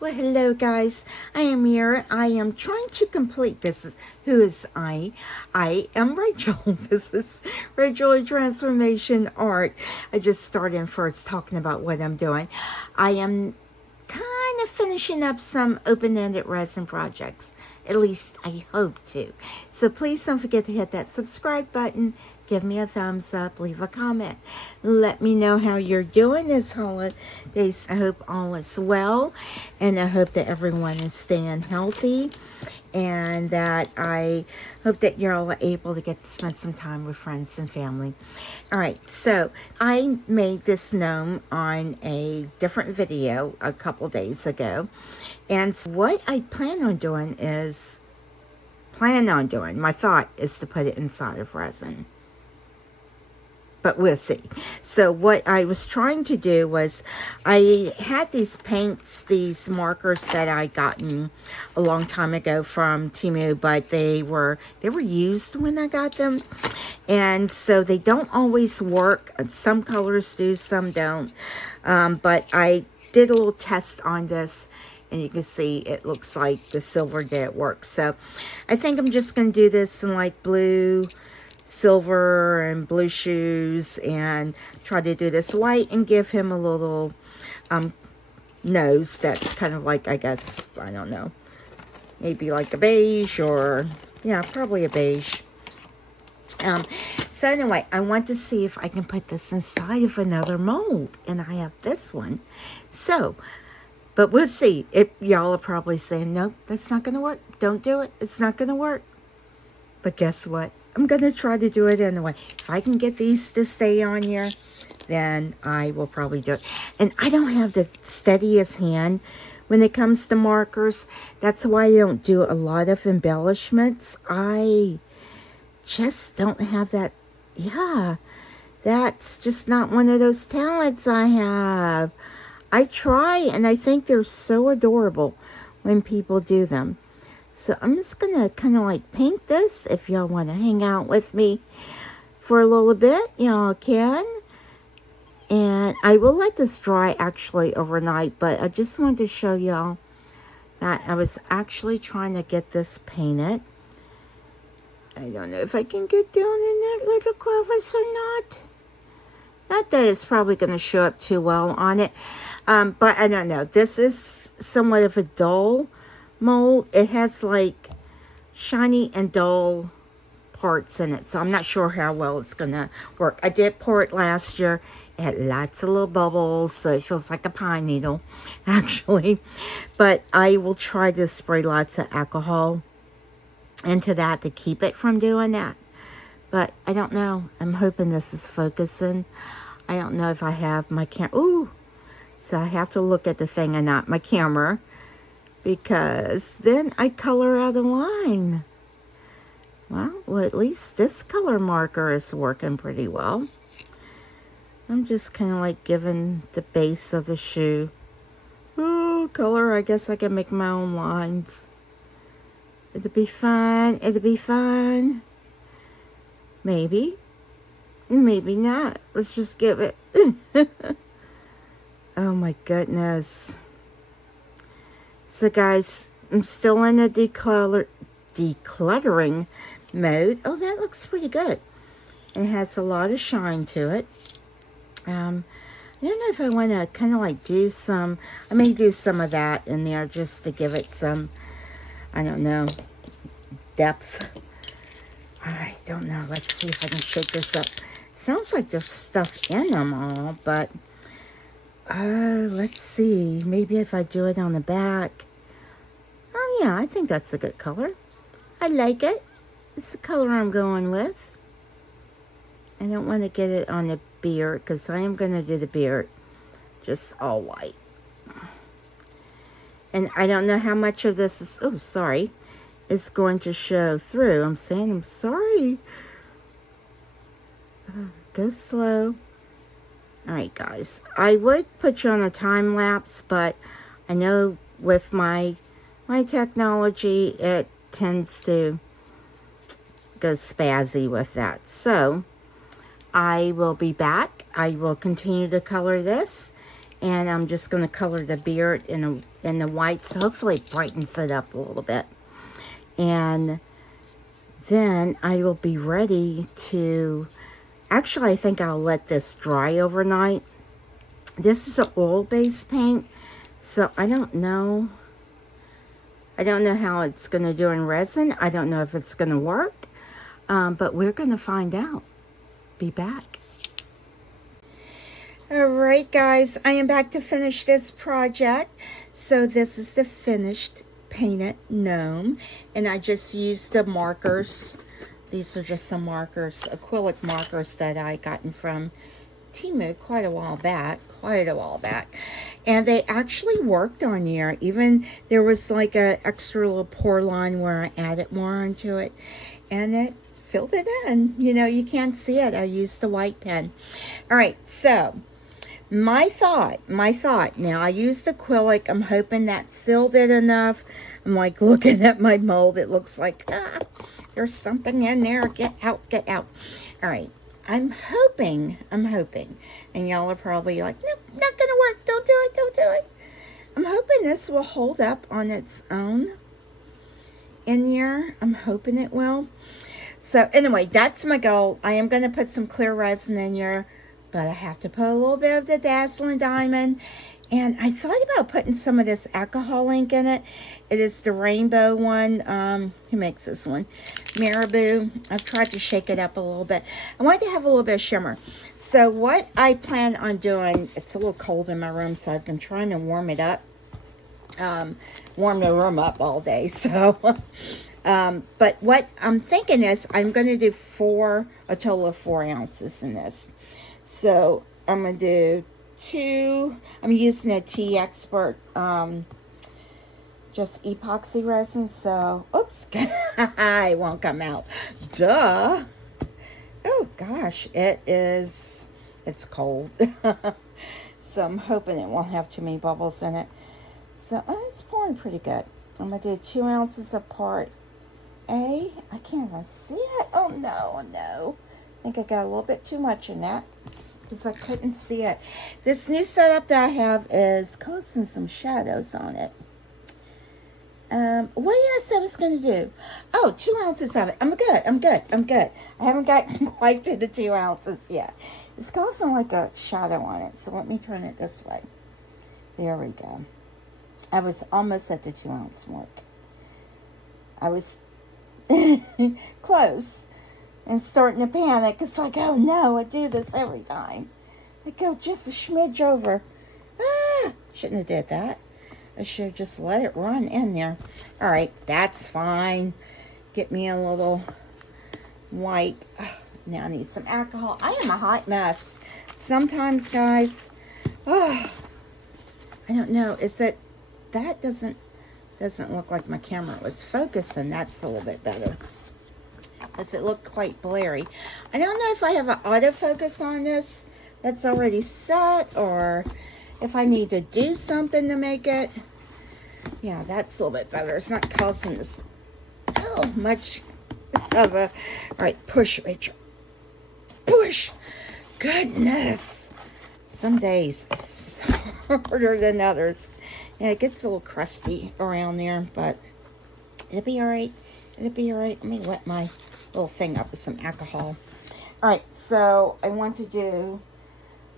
Well, hello guys. I am here. I am trying to complete this. Who is I? I am Rachel. This is Rachel at Transformation Art. I just started first talking about what I'm doing. I am kind of finishing up some open-ended resin projects. At least I hope to. So please don't forget to hit that subscribe button. Give me a thumbs up. Leave a comment. Let me know how you're doing this holidays. I hope all is well. And I hope that everyone is staying healthy. And that I hope that you're all able to get to spend some time with friends and family. All right, so I made this gnome on a different video a couple days ago. And what I plan on doing, my thought is to put it inside of resin. But we'll see. So what I was trying to do was, I had these paints, these markers that I gotten a long time ago from Temu, but they were used when I got them. And so they don't always work. Some colors do, some don't. But I did a little test on this, and you can see it looks like the silver did work. So I think I'm just going to do this in like blue, silver, and blue shoes, and try to do this white and give him a little nose that's kind of like, I guess, I don't know, maybe like a beige, or yeah, probably a beige. So anyway, I want to see if I can put this inside of another mold, and I have this one. So, but we'll see. Y'all are probably saying, nope, that's not going to work. Don't do it. It's not going to work. But guess what? I'm going to try to do it anyway. If I can get these to stay on here, then I will probably do it. And I don't have the steadiest hand when it comes to markers. That's why I don't do a lot of embellishments. I just don't have that. Yeah, that's just not one of those talents I have. I try, and I think they're so adorable when people do them. So I'm just going to kind of like paint this. If y'all want to hang out with me for a little bit, y'all can. And I will let this dry actually overnight, but I just wanted to show y'all that I was actually trying to get this painted. I don't know if I can get down in that little crevice or not. Not that it's probably going to show up too well on it. But I don't know. This is somewhat of a dull mold. It has like shiny and dull parts in it, so I'm not sure how well it's gonna work. I did pour it last year. It had lots of little bubbles, so it feels like a pine needle actually. But I will try to spray lots of alcohol into that to keep it from doing that. But I don't know. I'm hoping this is focusing. I don't know if I have my camera. Ooh, so I have to look at the thing and not my camera, because then I color out a line. Well, at least this color marker is working pretty well. I'm just kind of like giving the base of the shoe. Oh, color, I guess I can make my own lines. It'll be fine. It'll be fine. Maybe. Maybe not. Let's just give it. Oh my goodness. So guys, I'm still in a decluttering mode. Oh, that looks pretty good. It has a lot of shine to it. I don't know if I want to kind of like do some, I may do some of that in there just to give it some, I don't know, depth. I don't know. Let's see if I can shake this up. Sounds like there's stuff in them all, but let's see. Maybe if I do it on the back. Oh, yeah, I think that's a good color. I like it. It's the color I'm going with. I don't want to get it on the beard, because I am going to do the beard just all white. And I don't know how much of this is, oh, sorry, is going to show through. I'm saying I'm sorry. Go slow. All right, guys. I would put you on a time lapse, but I know with my technology, it tends to go spazzy with that. So I will be back. I will continue to color this, And I'm just going to color the beard in the white, so hopefully it brightens it up a little bit. And then I will be ready to, actually I think I'll let this dry overnight. This is an oil-based paint, so I don't know how it's going to do in resin. I don't know if it's going to work, but we're going to find out. Be back. All right, guys, I am back to finish this project. So this is the finished painted gnome, and I just used the markers. These are just some markers, acrylic markers that I gotten from Temu quite a while back, and they actually worked on here. Even there was like a extra little pour line where I added more onto it, and it filled it in. You know, you can't see it. I used the white pen. All right, so my thought, now I used acrylic. I'm hoping that sealed it enough. I'm like looking at my mold. It looks like, there's something in there. Get out. All right. I'm hoping, and y'all are probably like, nope, not gonna work. Don't do it. I'm hoping this will hold up on its own in here. I'm hoping it will. So anyway, that's my goal. I am gonna put some clear resin in here, but I have to put a little bit of the Dazzling Diamond. And I thought about putting some of this alcohol ink in it. It is the rainbow one. Who makes this one? Marabou. I've tried to shake it up a little bit. I wanted to have a little bit of shimmer. So what I plan on doing, it's a little cold in my room, so I've been trying to warm it up. Warm the room up all day. So, but what I'm thinking is I'm going to do a total of 4 ounces in this. So I'm going to do 2, I'm using a Tea Expert, just epoxy resin, so, oops, it won't come out, duh. Oh gosh, it's cold. So I'm hoping it won't have too many bubbles in it. So it's pouring pretty good. I'm gonna do 2 ounces of part A. I can't even see it. Oh no, I think I got a little bit too much in that, because I couldn't see it. This new setup that I have is causing some shadows on it. What did I say I was going to do? Oh, 2 ounces of it. I'm good. I haven't gotten quite to the 2 ounces yet. It's causing like a shadow on it, so let me turn it this way. There we go. I was almost at the 2 ounce mark. I was close. And starting to panic. It's like, oh no, I do this every time. I go just a smidge over. Shouldn't have did that. I should have just let it run in there. All right, that's fine. Get me a little wipe. Now I need some alcohol. I am a hot mess. Sometimes, guys, I don't know. Is it, that doesn't look like my camera was focusing. That's a little bit better. Does it look quite blurry? I don't know if I have an autofocus on this that's already set, or if I need to do something to make it. Yeah, that's a little bit better. It's not causing this much of a... All right, push, Rachel. Push. Goodness. Some days it's harder than others. Yeah, it gets a little crusty around there, but it'll be all right. It'll be all right. Let me wet my little thing up with some alcohol. All right, so I want to do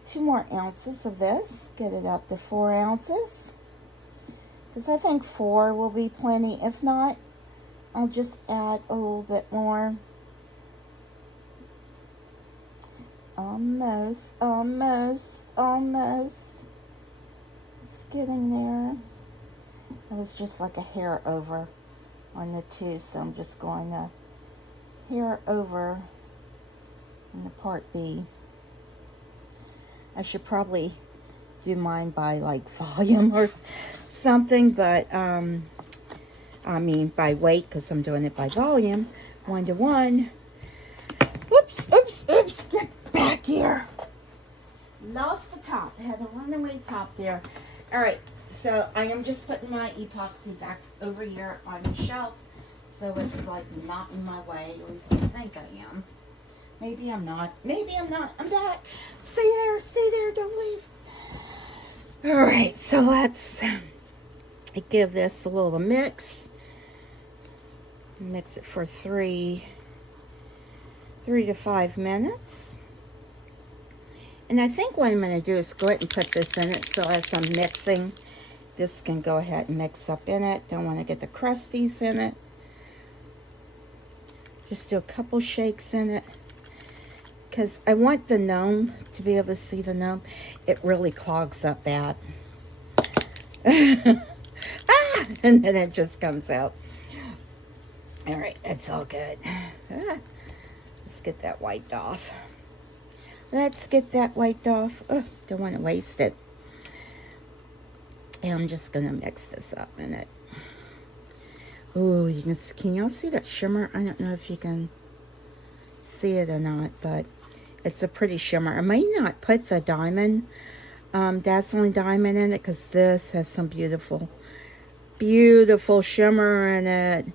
2 more ounces of this. Get it up to 4 ounces. Because I think 4 will be plenty. If not, I'll just add a little bit more. Almost. It's getting there. I was just like a hair over on the 2, so I'm just going to hair over in the part B. I should probably do mine by like volume or something, but I mean by weight, because I'm doing it by volume, 1 to 1. Oops, get back here. Lost the top. I had a runaway top there. All right, so I am just putting my epoxy back over here on the shelf, so it's like not in my way. At least I think I am. Maybe I'm not. I'm back. Stay there, don't leave. All right, so let's give this a little mix. Mix it for three to 5 minutes. And I think what I'm going to do is go ahead and put this in it, so as I'm mixing, this can go ahead and mix up in it. Don't want to get the crusties in it. Just do a couple shakes in it, because I want the gnome to be able to see the gnome. It really clogs up bad. Ah, and then it just comes out. All right, that's all good. Let's get that wiped off. Let's get that wiped off. Oh, don't want to waste it. And I'm just going to mix this up in it. Oh, can y'all see that shimmer? I don't know if you can see it or not, but it's a pretty shimmer. I may not put the diamond, dazzling diamond in it, because this has some beautiful, beautiful shimmer in it.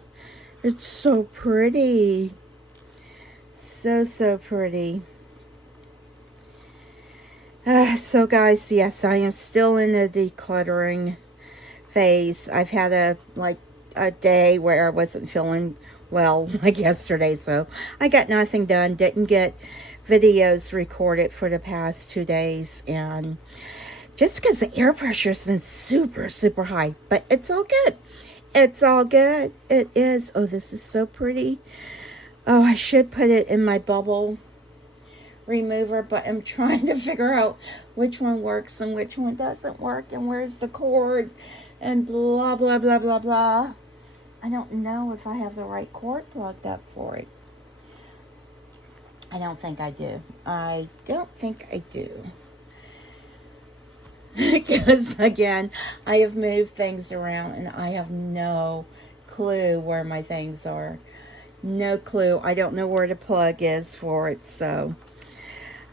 It's so pretty. So pretty. So guys, yes, I am still in the decluttering phase. I've had a day where I wasn't feeling well, like yesterday, so I got nothing done. Didn't get videos recorded for the past 2 days, and just because the air pressure has been super high, but it's all good. It's all good. It is. Oh, this is so pretty. Oh, I should put it in my bubble remover, but I'm trying to figure out which one works and which one doesn't work, and where's the cord, and blah blah blah blah blah. I don't know if I have the right cord plugged up for it. I don't think I do. I don't think I do. Because again, I have moved things around and I have no clue where my things are. No clue. I don't know where the plug is for it, so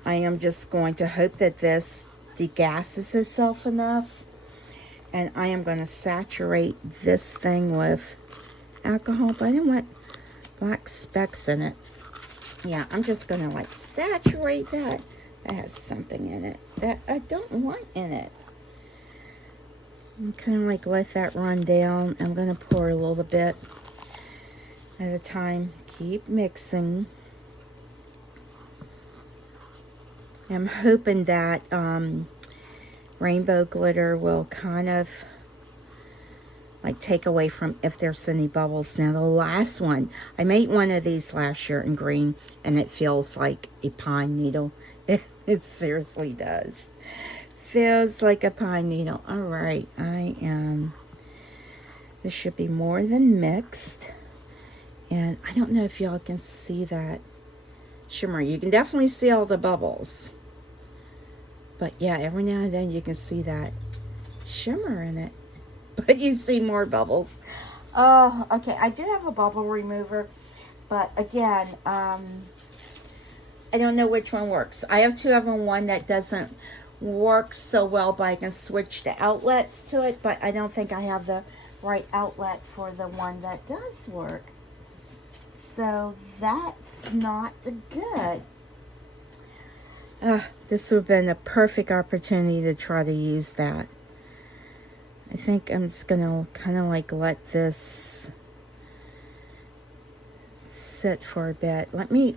I am just going to hope that this degasses itself enough, and I am going to saturate this thing with alcohol, but I don't want black specks in it. Yeah, I'm just going to saturate that. That has something in it that I don't want in it. I'm kind of let that run down. I'm going to pour a little bit at a time. Keep mixing. I'm hoping that rainbow glitter will kind of take away from if there's any bubbles. Now the last one, I made one of these last year in green, and it feels like a pine needle. It seriously does. Feels like a pine needle. All right, this should be more than mixed. And I don't know if y'all can see that shimmer. You can definitely see all the bubbles. But yeah, every now and then you can see that shimmer in it. But you see more bubbles. Oh, okay. I do have a bubble remover. But again, I don't know which one works. I have two of them. One that doesn't work so well, but I can switch the outlets to it. But I don't think I have the right outlet for the one that does work. So that's not good. This would have been a perfect opportunity to try to use that. I think I'm just gonna kind of let this sit for a bit. Let me,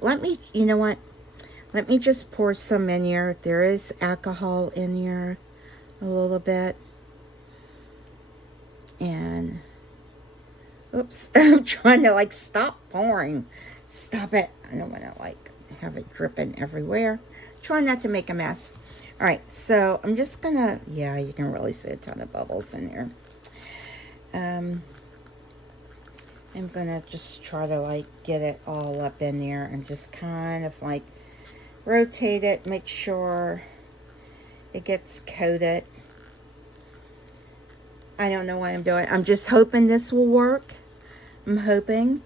you know what? Let me just pour some in here. There is alcohol in here a little bit. And, oops, I'm trying to stop pouring. Stop it. I don't want to have it dripping everywhere. Try not to make a mess. All right, so I'm just gonna, yeah, you can really see a ton of bubbles in there. I'm gonna just try to get it all up in there and just kind of rotate it, make sure it gets coated. I don't know what I'm doing. I'm just hoping this will work. I'm hoping.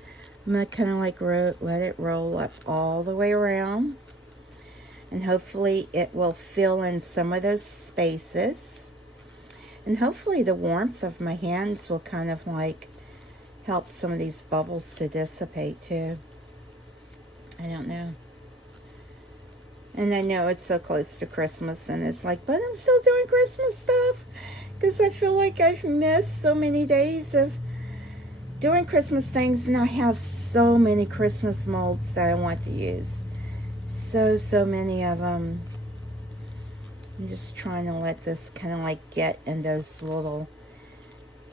I'm gonna kind of let it roll up all the way around. And hopefully it will fill in some of those spaces. And hopefully the warmth of my hands will kind of help some of these bubbles to dissipate too. I don't know. And I know it's so close to Christmas, and it's like, but I'm still doing Christmas stuff because I feel like I've missed so many days of doing Christmas things, and I have so many Christmas molds that I want to use. So many of them. I'm just trying to let this kind of like get in those little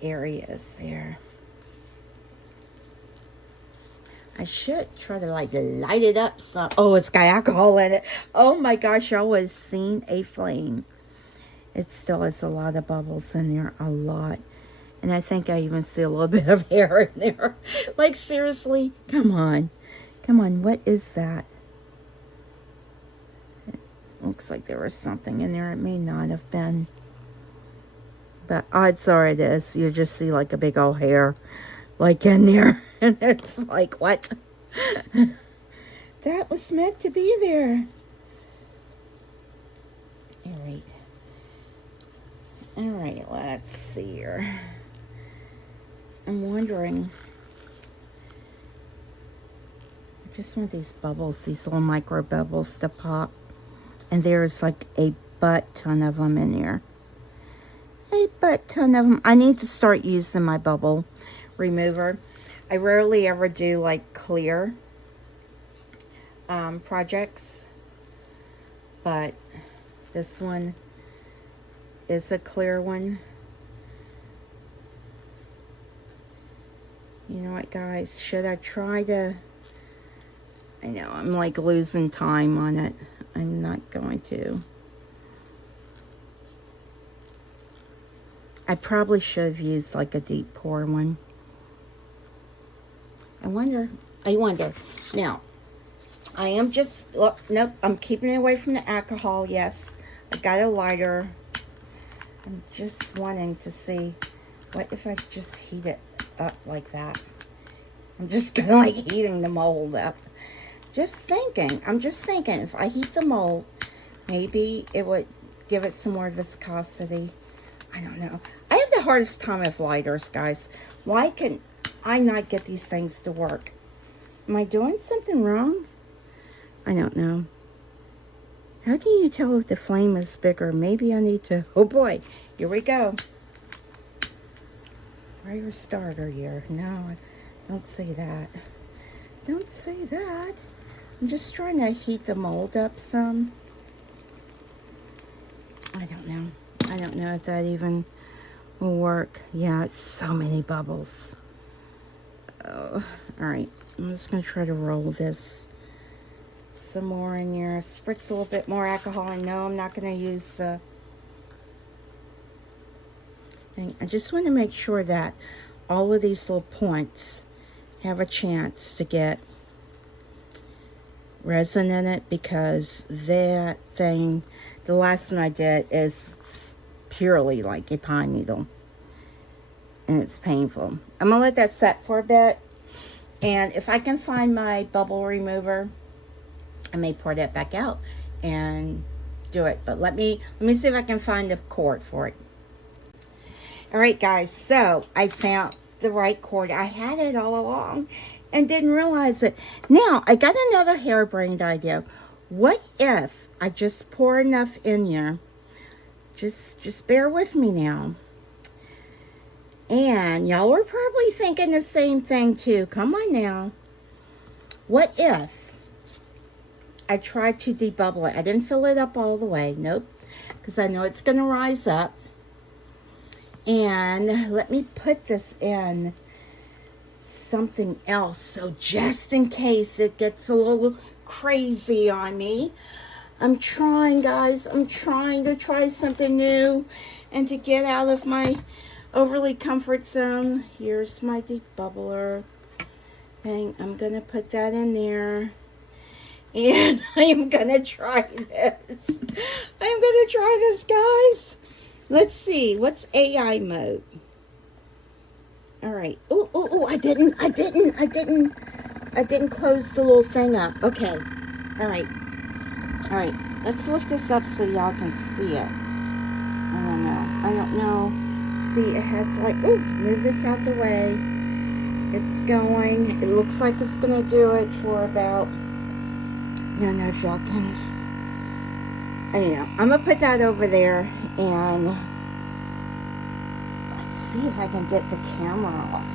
areas there. I should try to like light it up some. Oh, it's got alcohol in it. Oh my gosh, y'all was seen a flame. It still has a lot of bubbles in there, a lot. And I think I even see a little bit of hair in there. Like seriously, come on. Come on, what is that? It looks like there was something in there. It may not have been. But odds are it is. You just see like a big old hair like in there. And it's like, what? That was meant to be there. All right, let's see here. I'm wondering. I just want these bubbles, these little micro bubbles to pop. And there's like a butt ton of them in here. A butt ton of them. I need to start using my bubble remover. I rarely ever do like clear projects, but this one is a clear one. You know what, guys? Should I try to... I know, I'm like losing time on it. I'm not going to. I probably should have used like a deep pour one. I wonder. Now, I am just, look, nope, I'm keeping it away from the alcohol, yes. I got a lighter. I'm just wanting to see, what if I just heat it up like that? I'm just kind of like heating the mold up. I'm just thinking, if I heat the mold, maybe it would give it some more viscosity. I don't know. I have the hardest time with lighters, guys. Why can I not get these things to work? Am I doing something wrong? I don't know. How can you tell if the flame is bigger? Maybe I need to... Oh boy, here we go. Fire starter here. No, don't say that. Don't say that. I'm just trying to heat the mold up some. I don't know. I don't know if that even will work. Yeah, it's so many bubbles. Oh, all right. I'm just going to try to roll this some more in here. Spritz a little bit more alcohol. I know I'm not going to use the thing. I just want to make sure that all of these little points have a chance to get resin in it, because that thing, the last one I did, is purely like a pine needle. And it's painful. I'm going to let that set for a bit. And if I can find my bubble remover, I may pour that back out and do it. But let me see if I can find a cord for it. All right, guys. So I found the right cord. I had it all along and didn't realize it. Now, I got another harebrained idea. What if I just pour enough in here? Just bear with me now. And y'all are probably thinking the same thing too. Come on now. What if I tried to debubble it? I didn't fill it up all the way. Nope. Because I know it's going to rise up. And let me put this in something else. So just in case it gets a little crazy on me. I'm trying, guys. I'm trying to try something new and to get out of my overly comfort zone. Here's my debubbler thing. I'm going to put that in there. And I am going to try this. I am going to try this, guys. Let's see. What's AI mode? All right. Ooh, I didn't close the little thing up. Okay. All right. Let's lift this up so y'all can see it. I don't know. See, it has like, ooh, move this out the way. It's going. It looks like it's going to do it for about, I don't know if y'all can Anyhow, I'm gonna put that over there, and let's see if I can get the camera off.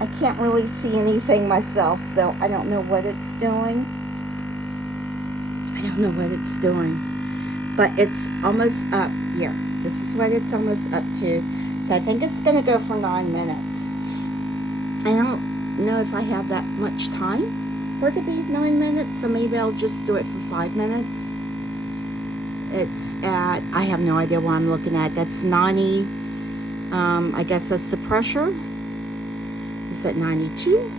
I can't really see anything myself, so I don't know what it's doing. But it's almost up here. This is what it's almost up to. So I think it's gonna go for 9 minutes. I don't know if I have that much time for it to be 9 minutes, so maybe I'll just do it for 5 minutes. It's at, I have no idea what I'm looking at. That's 90, I guess that's the pressure. It's at 92.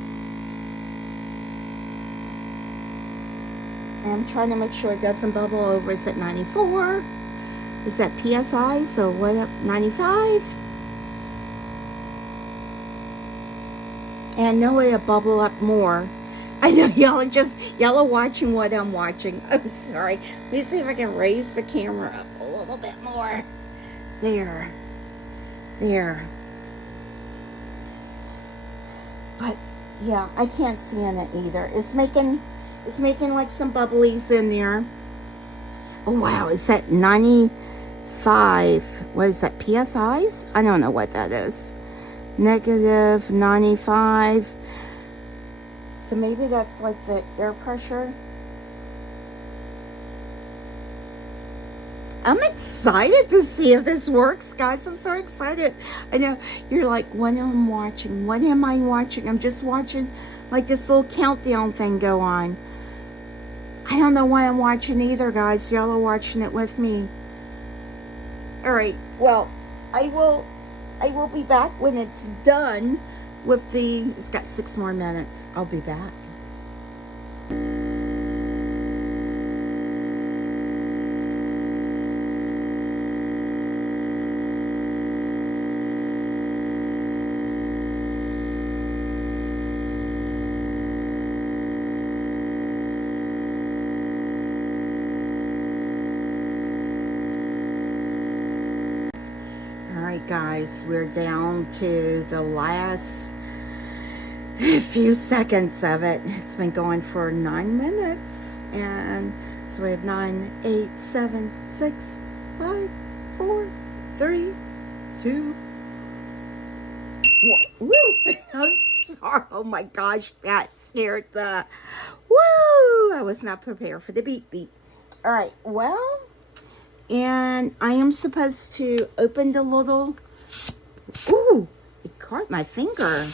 And I'm trying to make sure it doesn't bubble over. It's at 94. Is that PSI? So what up? 95. And no way to bubble up more. I know y'all are watching what I'm watching. I'm sorry. Let me see if I can raise the camera up a little bit more. There. But yeah, I can't see in it either. It's making like some bubblies in there. Oh wow, is that 95? What is that, PSIs? I don't know what that is. Negative 95. So maybe that's like the air pressure. I'm excited to see if this works, guys. I'm so excited. I know you're like, what am I watching? What am I watching? I'm just watching like this little countdown thing go on. I don't know why I'm watching either, guys. Y'all are watching it with me. All right. Well, I will be back when it's done with it's got 6 more minutes. I'll be back. Guys, we're down to the last few seconds of it. It's been going for 9 minutes, and so we have 9, 8, 7, 6, 5, 4, 3, 2. Woo! I'm sorry. Oh my gosh, that scared the woo! I was not prepared for the beep beep. All right, well. And I am supposed to open the little, ooh, it caught my finger.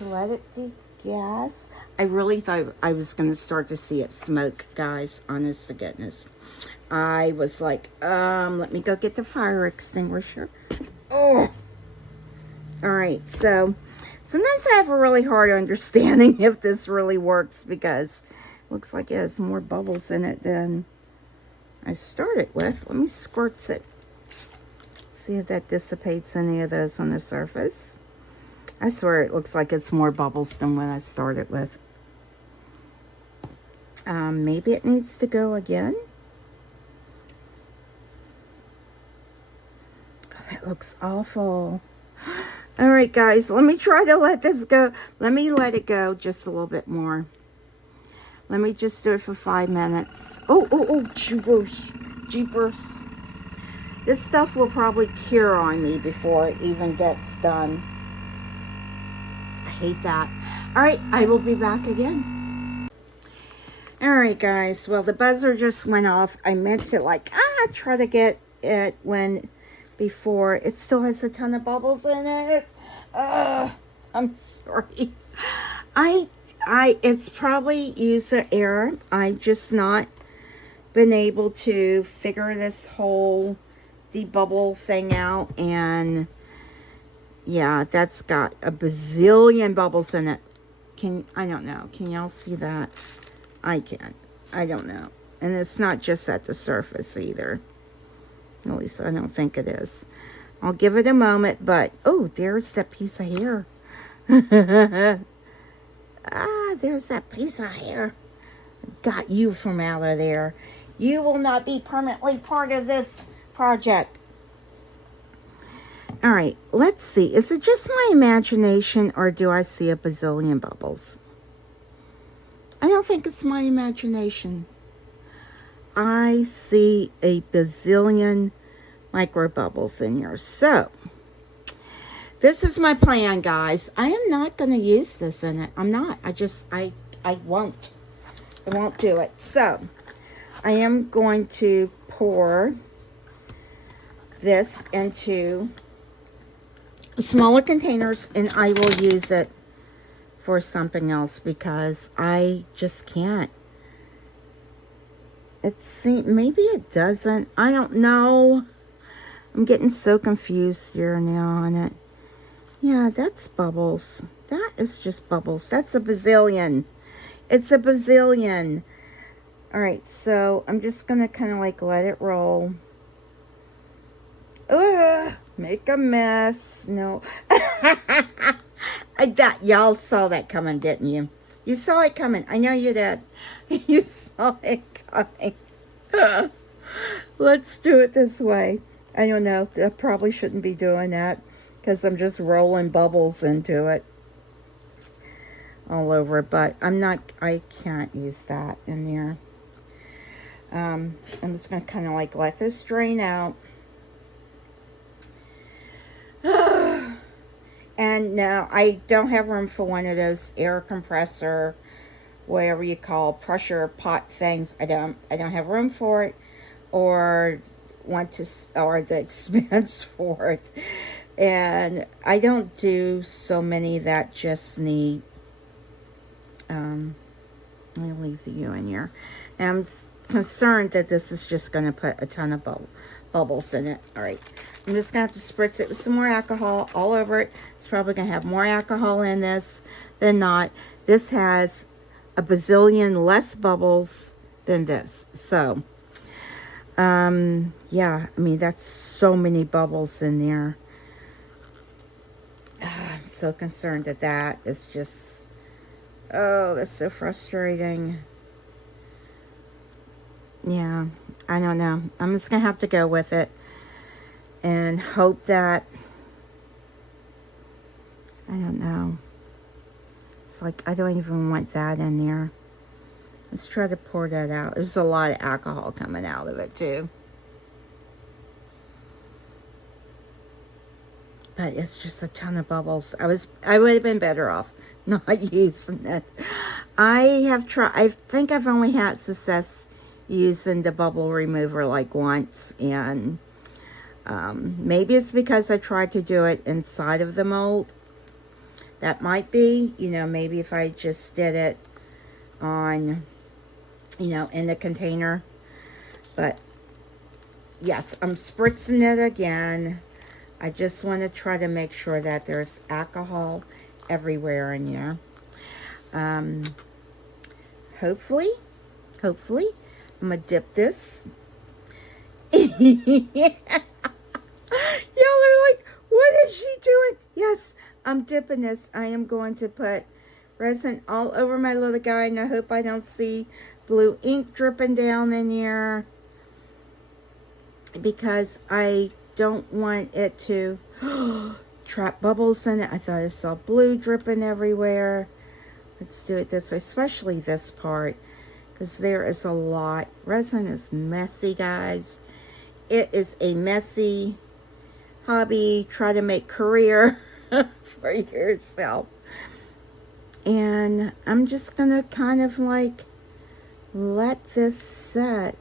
Let it degas. I really thought I was going to start to see it smoke, guys, honest to goodness. I was like, let me go get the fire extinguisher. Oh, all right. So sometimes I have a really hard understanding if this really works, because it looks like it has more bubbles in it than I started with. Let me squirt it. See if that dissipates any of those on the surface. I swear it looks like it's more bubbles than what I started with. Maybe it needs to go again. Oh, that looks awful. All right, guys, let me try to let this go. Let me let it go just a little bit more. Let me just do it for 5 minutes. Oh, jeepers. This stuff will probably cure on me before it even gets done. I hate that. All right, I will be back again. All right, guys. Well, the buzzer just went off. I meant to try to get it before it still has a ton of bubbles in it. I'm sorry. It's probably user error. I've just not been able to figure this whole debubble thing out, and yeah, that's got a bazillion bubbles in it. I don't know. Can y'all see that? I can. I don't know. And it's not just at the surface either. At least I don't think it is. I'll give it a moment, but oh, there's that piece of hair. There's that piece of hair. Got you from out of there. You will not be permanently part of this project. All right, let's see. Is it just my imagination, or do I see a bazillion bubbles? I don't think it's my imagination. I see a bazillion micro bubbles in here. So this is my plan, guys. I am not going to use this in it. I'm not. I won't. I won't do it. So I am going to pour this into smaller containers, and I will use it for something else because I just can't. Maybe it doesn't. I don't know. I'm getting so confused here now on it. Yeah, that's bubbles. That is just bubbles. That's a bazillion. It's a bazillion. All right, so I'm just going to kind of like let it roll. Ugh, make a mess. No. Y'all saw that coming, didn't you? You saw it coming. I know you did. You saw it coming. Let's do it this way. I don't know. I probably shouldn't be doing that because I'm just rolling bubbles into it all over. But I can't use that in there. I'm just going to kind of like let this drain out. And no, I don't have room for one of those air compressor, whatever you call, pressure pot things. I don't have room for it, or the expense for it. And I don't do so many that just need, let me leave you in here. And I'm concerned that this is just going to put a ton of bubbles in it. All right, I'm just gonna have to spritz it with some more alcohol all over it. It's probably gonna have more alcohol in this than not. This has a bazillion less bubbles than this. So yeah, I mean, that's so many bubbles in there. I'm so concerned that is just, oh, that's so frustrating. Yeah, I don't know. I'm just going to have to go with it and hope that, I don't know. It's like, I don't even want that in there. Let's try to pour that out. There's a lot of alcohol coming out of it too. But it's just a ton of bubbles. I would have been better off not using it. I think I've only had success using the bubble remover like once, and maybe it's because I tried to do it inside of the mold. That might be, maybe if I just did it on, in the container. But yes, I'm spritzing it again. I just want to try to make sure that there's alcohol everywhere in here. Hopefully, I'm going to dip this. Y'all are like, what is she doing? Yes, I'm dipping this. I am going to put resin all over my little guy, and I hope I don't see blue ink dripping down in here, because I don't want it to trap bubbles in it. I thought I saw blue dripping everywhere. Let's do it this way, especially this part, because there is a lot. Resin is messy, guys. It is a messy hobby. Try to make career for yourself. And I'm just going to kind of like let this set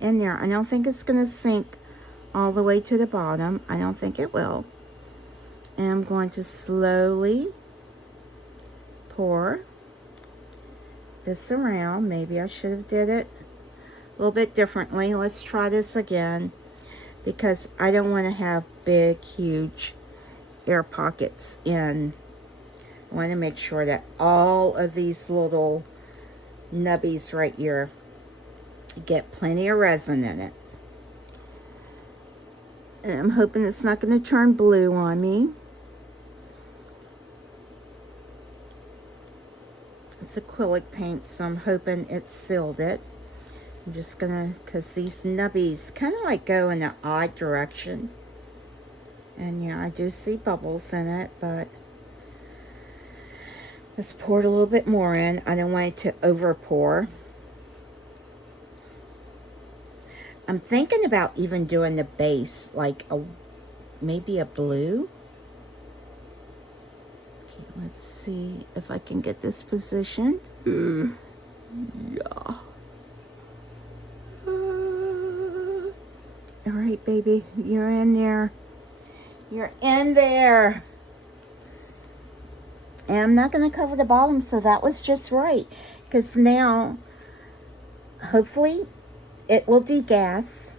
in there. I don't think it's going to sink all the way to the bottom. I don't think it will. And I'm going to slowly pour this around. Maybe I should have did it a little bit differently. Let's try this again, because I don't want to have big, huge air pockets in. I want to make sure that all of these little nubbies right here get plenty of resin in it. And I'm hoping it's not going to turn blue on me. It's acrylic paint, so I'm hoping it sealed it. I'm just going to, because these nubbies kind of like go in an odd direction. And yeah, I do see bubbles in it, but let's pour it a little bit more in. I don't want it to over pour. I'm thinking about even doing the base like maybe a blue. Okay, let's see if I can get this positioned. Yeah. All right, baby, you're in there. You're in there. And I'm not going to cover the bottom, so that was just right. Because now, hopefully, it will degas.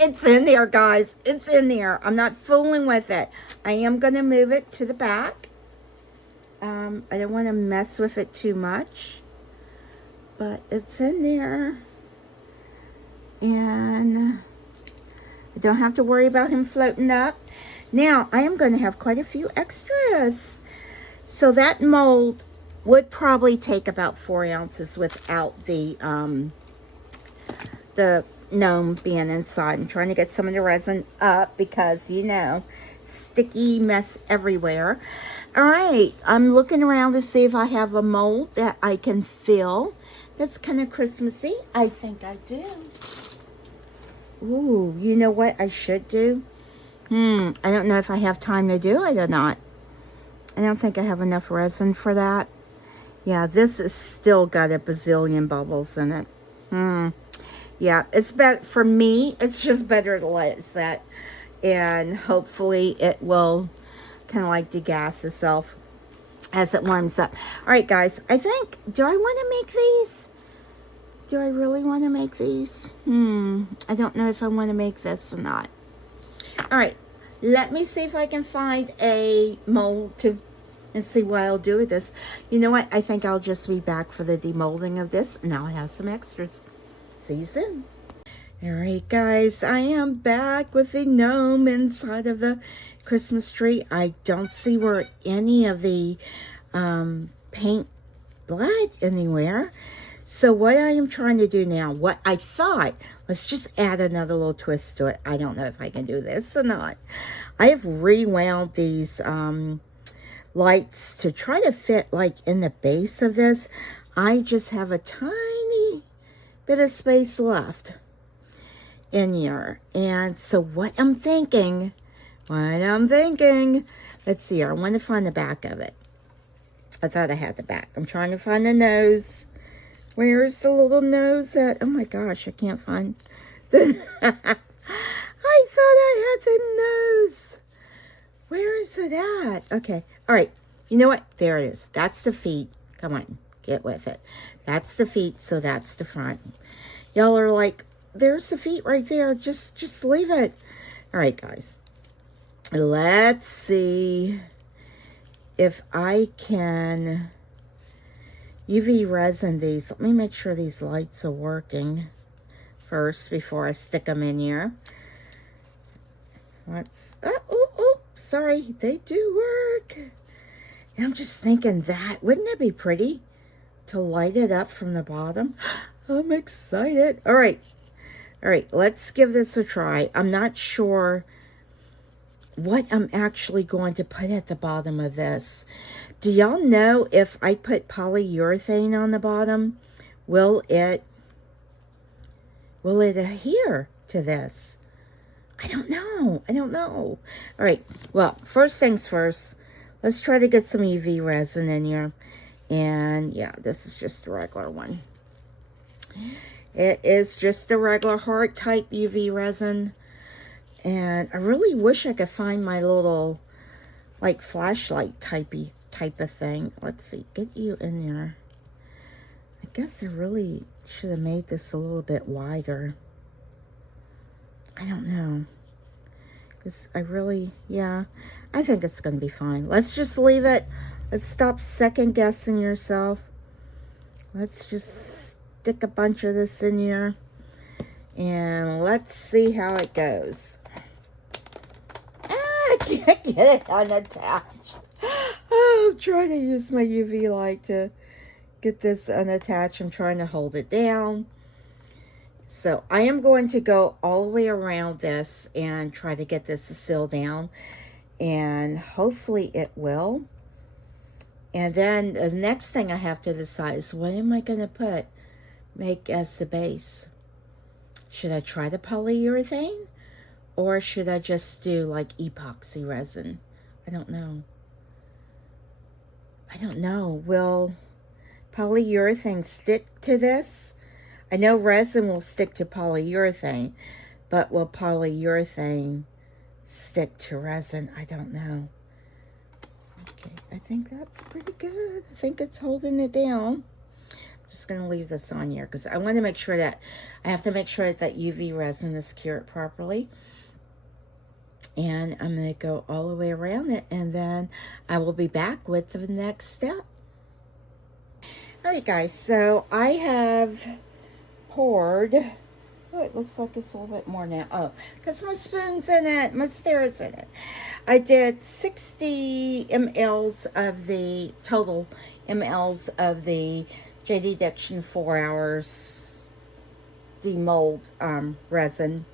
It's in there, guys. It's in there. I'm not fooling with it. I am going to move it to the back. I don't want to mess with it too much. But it's in there. And I don't have to worry about him floating up. Now, I am going to have quite a few extras. So that mold would probably take about 4 ounces without the gnome being inside. I'm trying to get some of the resin up because, you know, sticky mess everywhere. All right, I'm looking around to see if I have a mold that I can fill that's kind of Christmassy. I think I do. Ooh, you know what I should do? I don't know if I have time to do it or not. I don't think I have enough resin for that. Yeah, this has still got a bazillion bubbles in it. Yeah, it's better for me. It's just better to let it set. And hopefully it will kind of like degas itself as it warms up. All right, guys, I think, do I want to make these? Do I really want to make these? I don't know if I want to make this or not. All right, let me see if I can find a mold and see what I'll do with this. You know what? I think I'll just be back for the demolding of this, and I'll have some extras. See you soon. All right, guys, I am back with the gnome inside of the Christmas tree. I don't see where any of the paint bled anywhere. So what I am trying to do now, what I thought, let's just add another little twist to it. I don't know if I can do this or not. I have rewound these lights to try to fit like in the base of this. I just have a tiny bit of space left in here. And so what I'm thinking, let's see here. I want to find the back of it. I thought I had the back. I'm trying to find the nose. Where's the little nose at? Oh my gosh, I can't find the... I thought I had the nose. Where is it at? Okay. All right. You know what? There it is. That's the feet. Come on. Get with it. That's the feet, so that's the front. Y'all are like, there's the feet right there. Just leave it. All right, guys. Let's see if I can UV resin these. Let me make sure these lights are working first before I stick them in here. Let's, sorry, they do work. And I'm just thinking that, wouldn't that be pretty to light it up from the bottom? I'm excited. All right, let's give this a try. I'm not sure what I'm actually going to put at the bottom of this. Do y'all know if I put polyurethane on the bottom, will it adhere to this? I don't know. All right, well, first things first, let's try to get some UV resin in here. And yeah, this is just the regular one. It is just the regular hard type UV resin. And I really wish I could find my little like flashlight type of thing. Let's see, get you in there. I guess I really should have made this a little bit wider. I don't know. Because I really, yeah, I think it's going to be fine. Let's just leave it. Let's stop second guessing yourself. Let's just stick a bunch of this in here. And let's see how it goes. I can't get it unattached. I'm trying to use my UV light to get this unattached. I'm trying to hold it down. So I am going to go all the way around this and try to get this to seal down. And hopefully it will. And then the next thing I have to decide is what am I going to make as the base? Should I try the polyurethane? Or should I just do like epoxy resin? I don't know. I don't know. Will polyurethane stick to this? I know resin will stick to polyurethane, but will polyurethane stick to resin? I don't know. Okay, I think that's pretty good. I think it's holding it down. I'm just going to leave this on here because I want to make sure that I have to make sure that UV resin is cured properly. And I'm going to go all the way around it, and then I will be back with the next step. All right, guys, so I have poured, oh, it looks like it's a little bit more now. Oh, because my spoon's in it, my stirrer's in it. I did 60 mLs of the, total mLs of the JD Diction 4 Hours demold resin.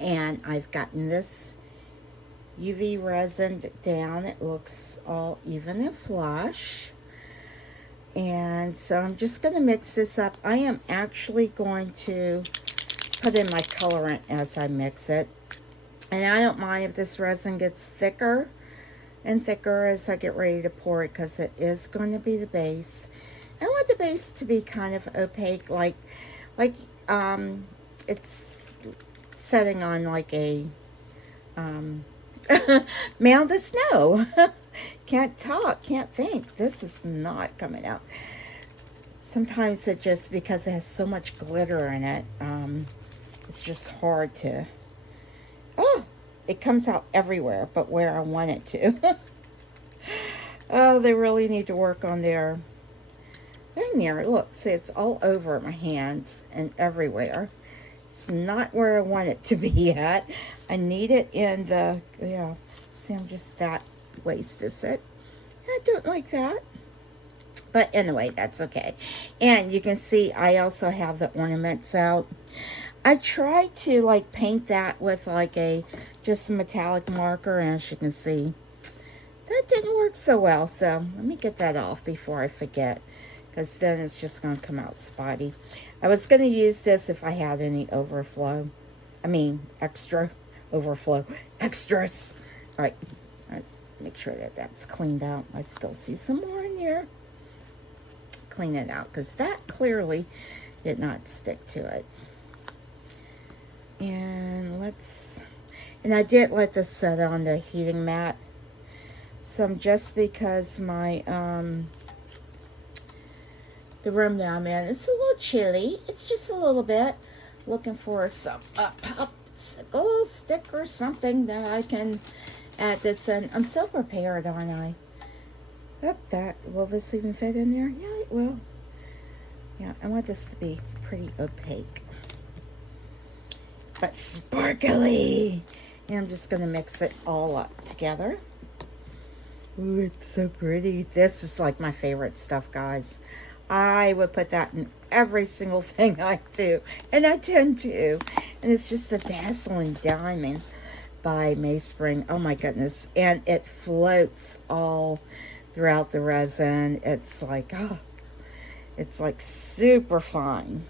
And I've gotten this UV resin down. It looks all even and flush. And so I'm just going to mix this up. I am actually going to put in my colorant as I mix it. And I don't mind if this resin gets thicker and thicker as I get ready to pour it, because it is going to be the base. I want the base to be kind of opaque, like it's setting on like a mound of snow. Can't talk, can't think. This is not coming out. Sometimes it just, because it has so much glitter in it, it's just hard to, oh, it comes out everywhere but where I want it to. Oh, they really need to work on their thing there. Look, see, it's all over my hands and everywhere. It's not where I want it to be at. I need it in the, yeah, see, I'm just that waste is it. I don't like that. But anyway, that's okay. And you can see I also have the ornaments out. I tried to like paint that with like a just a metallic marker, and as you can see, that didn't work so well. So let me get that off before I forget, because then it's just going to come out spotty. I was going to use this if I had any overflow. I mean, extra overflow. Extras. All right. Let's make sure that that's cleaned out. I still see some more in here. Clean it out, because that clearly did not stick to it. And and I did let this set on the heating mat. Some, just because my, the room that I'm in, it's a little chilly. It's just a little bit. Looking for some popsicle stick or something that I can add this in. I'm so prepared, aren't I? Yep, will this even fit in there? Yeah, it will. Yeah, I want this to be pretty opaque, but sparkly. And I'm just going to mix it all up together. Ooh, it's so pretty. This is like my favorite stuff, guys. I would put that in every single thing I do, and I tend to. And it's just a Dazzling Diamond by Mayspring. Oh my goodness. And it floats all throughout the resin. It's like, oh, it's like super fine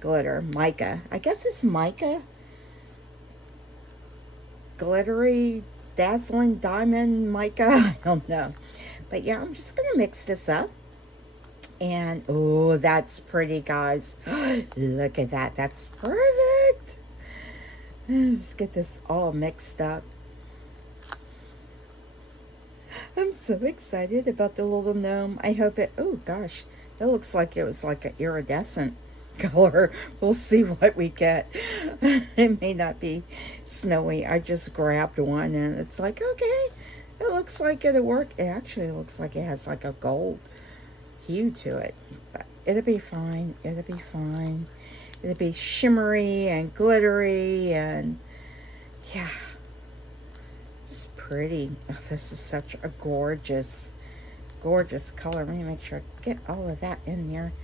glitter, mica. I guess it's mica. Glittery, dazzling diamond mica. I don't know. But yeah, I'm just going to mix this up. And, oh, that's pretty, guys. Look at that. That's perfect. Just get this all mixed up. I'm so excited about the little gnome. I hope it, oh gosh, that looks like it was like an iridescent color. We'll see what we get. It may not be snowy. I just grabbed one and it's like, okay, it looks like it'll work. It actually looks like it has like a gold hue to it. But it'll be fine. It'll be fine. It'll be shimmery and glittery and yeah. Pretty. Oh, this is such a gorgeous color. Let me make sure I get all of that in here.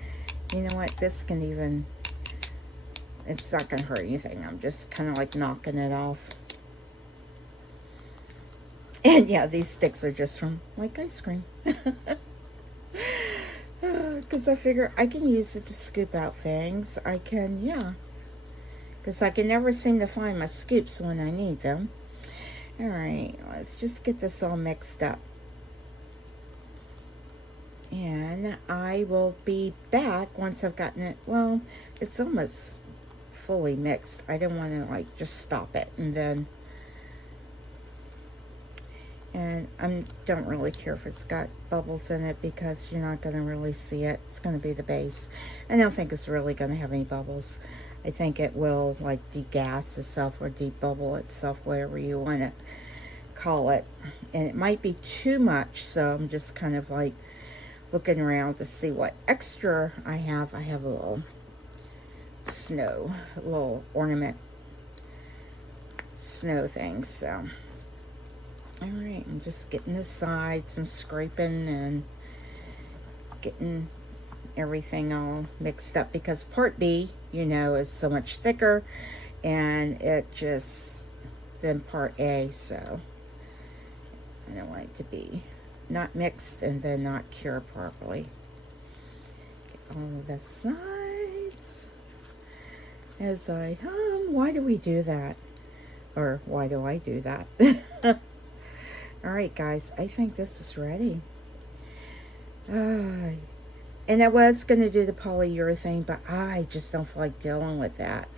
You know what? This can even, it's not going to hurt anything. I'm just kind of like knocking it off. And yeah, these sticks are just from like ice cream. Oh, because I figure I can use it to scoop out things. I can, yeah. Because I can never seem to find my scoops when I need them. Alright, let's just get this all mixed up. And I will be back once I've gotten it. Well, it's almost fully mixed. I don't want to like just stop it and then. And I don't really care if it's got bubbles in it because you're not going to really see it. It's going to be the base. I don't think it's really going to have any bubbles. I think it will like degas itself or debubble itself, whatever you want to call it. And it might be too much, so I'm just kind of like looking around to see what extra I have. I have a little snow, a little ornament snow thing, so. Alright, I'm just getting the sides and scraping and getting everything all mixed up because part B, you know, is so much thicker and it just than part A, so I don't want it to be not mixed and then not cured properly. Get all of the sides as I why do we do that? Or why do I do that? Alright guys, I think this is ready. And I was going to do the polyurethane, but I just don't feel like dealing with that.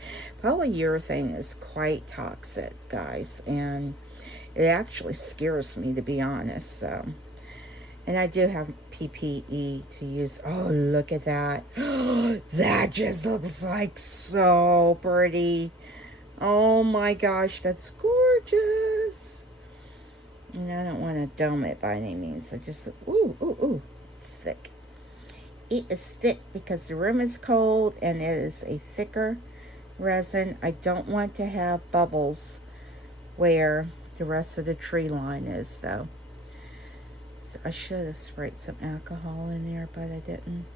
Polyurethane is quite toxic, guys, and it actually scares me, to be honest. So, and I do have PPE to use. Oh, look at that. That just looks like so pretty. Oh my gosh, that's gorgeous. And I don't want to dome it by any means. I just, ooh, it's thick. It is thick because the room is cold and it is a thicker resin. I don't want to have bubbles where the rest of the tree line is, though. So I should have sprayed some alcohol in there, but I didn't.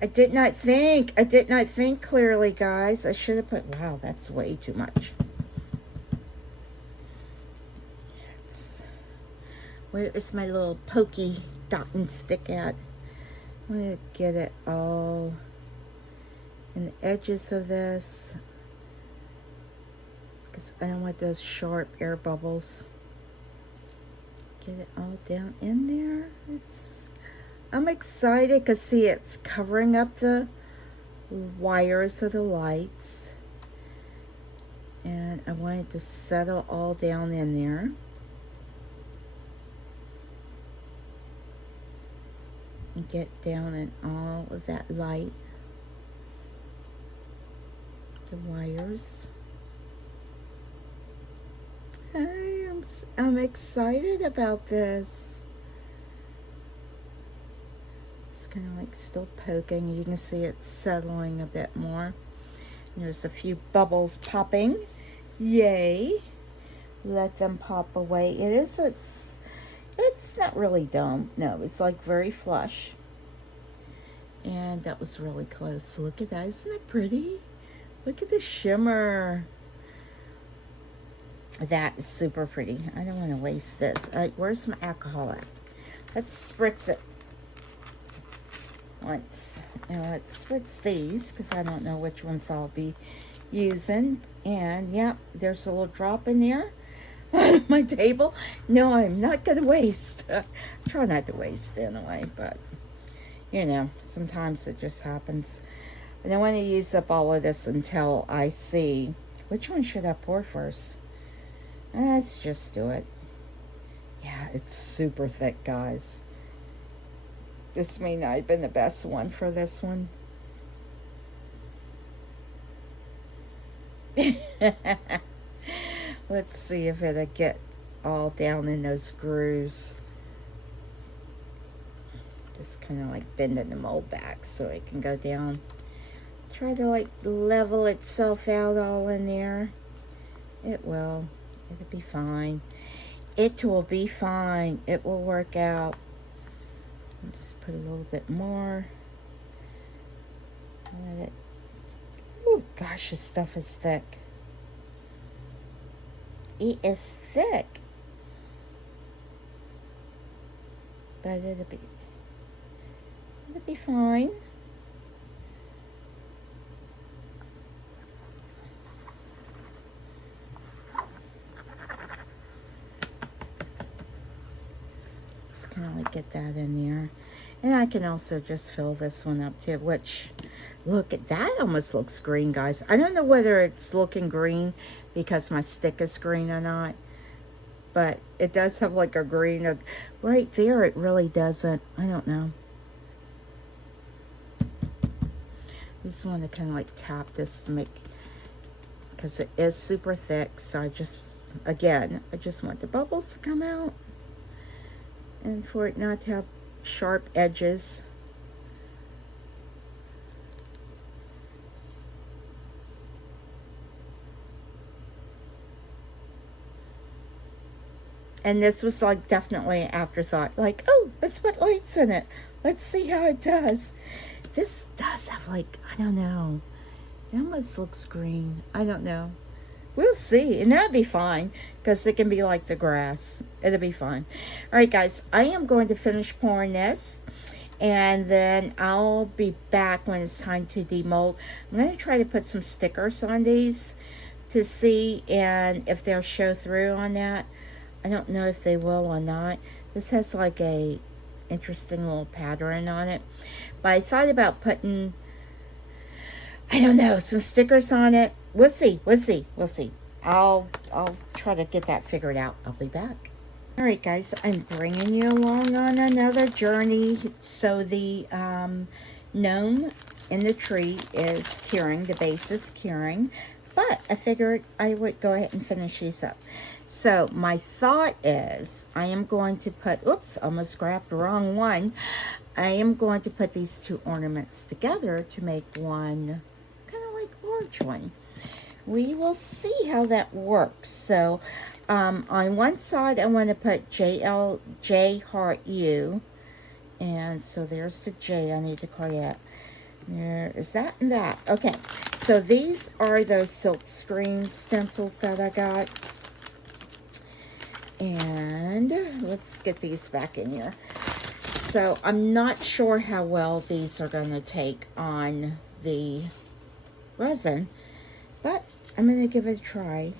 I did not think clearly, guys. I should have put, wow, that's way too much. Where is my little pokey dotting stick at? I'm going to get it all in the edges of this because I don't want those sharp air bubbles. Get it all down in there. I'm excited because see, it's covering up the wires of the lights. And I want it to settle all down in there. And get down in all of that light, the wires. I'm excited about this. It's kind of like still poking. You can see it's settling a bit more. And there's a few bubbles popping. Yay! Let them pop away. It's not really domed. No, it's like very flush. And that was really close. Look at that. Isn't that pretty? Look at the shimmer. That is super pretty. I don't want to waste this. All right, where's my alcohol at? Let's spritz it once. And let's spritz these because I don't know which ones I'll be using. And yeah, there's a little drop in there. My table. No, I'm not going to waste. Try not to waste anyway, but you know, sometimes it just happens. And I want to use up all of this until I see which one should I pour first. Let's just do it. Yeah, it's super thick, guys. This may not have been the best one for this one. Let's see if it'll get all down in those grooves. Just kind of like bending the mold back so it can go down. Try to like level itself out all in there. It will. It'll be fine. It will be fine. It will work out. I'll just put a little bit more. Let it. Oh gosh, this stuff is thick. It is thick. But it'll be. It'll be fine. Just kind of like get that in there. And I can also just fill this one up too, which, look at that, almost looks green, guys. I don't know whether it's looking green because my stick is green or not, but it does have like a green, right there it really doesn't. I don't know. I just want to kind of like tap this to make, because it is super thick, so I just want the bubbles to come out and for it not to have sharp edges. And this was like definitely an afterthought, like, oh, let's put lights in it, let's see how it does. This does have like, I don't know, it almost looks green. I don't know, we'll see. And that'd be fine because it can be like the grass. It'll be fine. All right, guys, I am going to finish pouring this, and then I'll be back when it's time to demold. I'm going to try to put some stickers on these to see and if they'll show through on that. I don't know if they will or not. This has like a interesting little pattern on it, but I thought about putting, I don't know, some stickers on it. We'll see. I'll try to get that figured out. I'll be back. All right, guys, I'm bringing you along on another journey. So the gnome in the tree is curing, the base is curing, but I figured I would go ahead and finish these up. So my thought is I am going to put, oops, almost grabbed the wrong one. I am going to put these two ornaments together to make one kind of like large one. We will see how that works. So on one side, I want to put J heart U. And so there's the J I need to correct. There is that and that. Okay, so these are those silk screen stencils that I got. And let's get these back in here. So I'm not sure how well these are going to take on the resin, but I'm going to give it a try.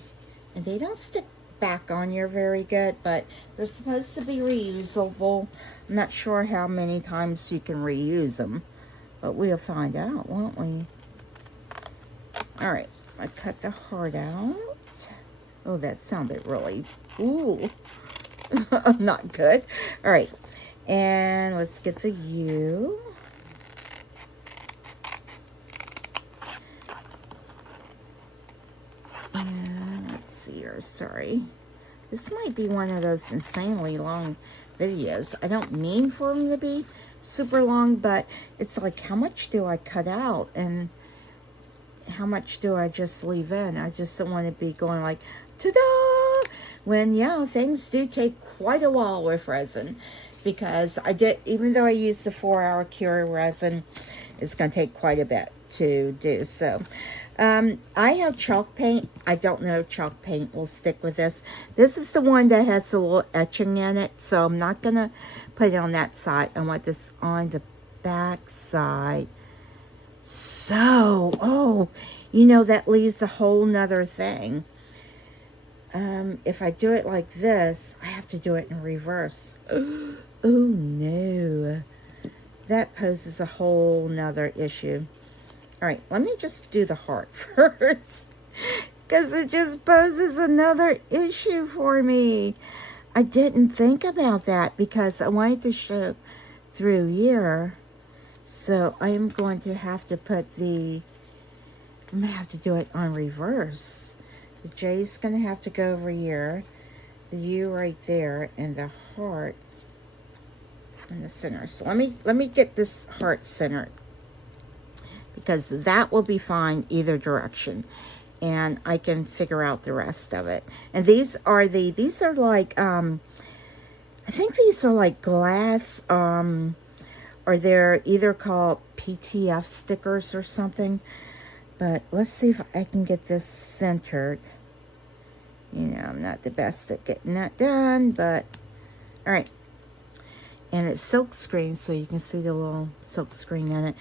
And they don't stick back on here very good, but they're supposed to be reusable. I'm not sure how many times you can reuse them, but we'll find out, won't we? All right, I cut the heart out. Oh, that sounded really, ooh, not good. All right, and let's get the U. And let's see here, sorry. This might be one of those insanely long videos. I don't mean for them to be super long, but it's like, how much do I cut out and how much do I just leave in? I just don't want to be going like, ta-da! When, yeah, things do take quite a while with resin, because I did, even though I used the 4-hour cure resin, it's going to take quite a bit to do. So I have chalk paint. I don't know if chalk paint will stick with this. This is the one that has a little etching in it, so I'm not going to put it on that side. I want this on the back side. So, oh, you know, that leaves a whole nother thing. If I do it like this, I have to do it in reverse. Oh, no. That poses a whole nother issue. All right, let me just do the heart first, because it just poses another issue for me. I didn't think about that because I wanted to show through here. So I am going to have to put I'm going to have to do it on reverse. The J's going to have to go over here, the U right there, and the heart in the center. So let me get this heart centered, because that will be fine either direction, and I can figure out the rest of it. And these are like I think these are like glass, or they're either called PTF stickers or something. But let's see if I can get this centered. You know, I'm not the best at getting that done, but all right. And it's silk screen, so you can see the little silk screen in it.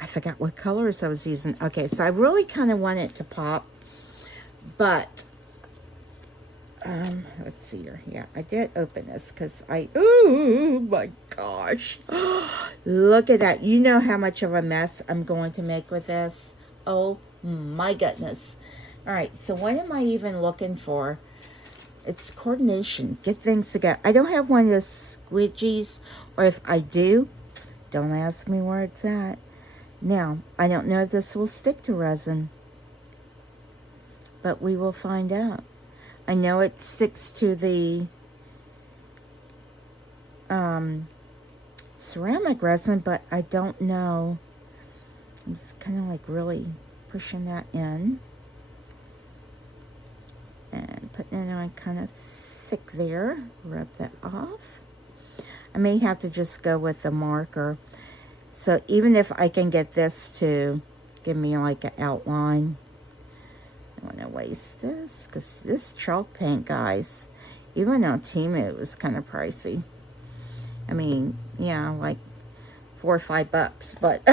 I forgot what colors I was using. Okay, so I really kind of want it to pop, but let's see here. Yeah, I did open this because oh my gosh. Look at that. You know how much of a mess I'm going to make with this. Oh my goodness. All right, so what am I even looking for? It's coordination. Get things together. I don't have one of those squidgies, or if I do, don't ask me where it's at. Now, I don't know if this will stick to resin, but we will find out. I know it sticks to the ceramic resin, but I don't know. I'm just kind of like really pushing that in and putting it on kind of thick there. Rub that off. I may have to just go with the marker. So even if I can get this to give me like an outline, I want to waste this because this chalk paint, guys, even on Temu, it was kind of pricey. I mean, yeah, like $4 or $5, but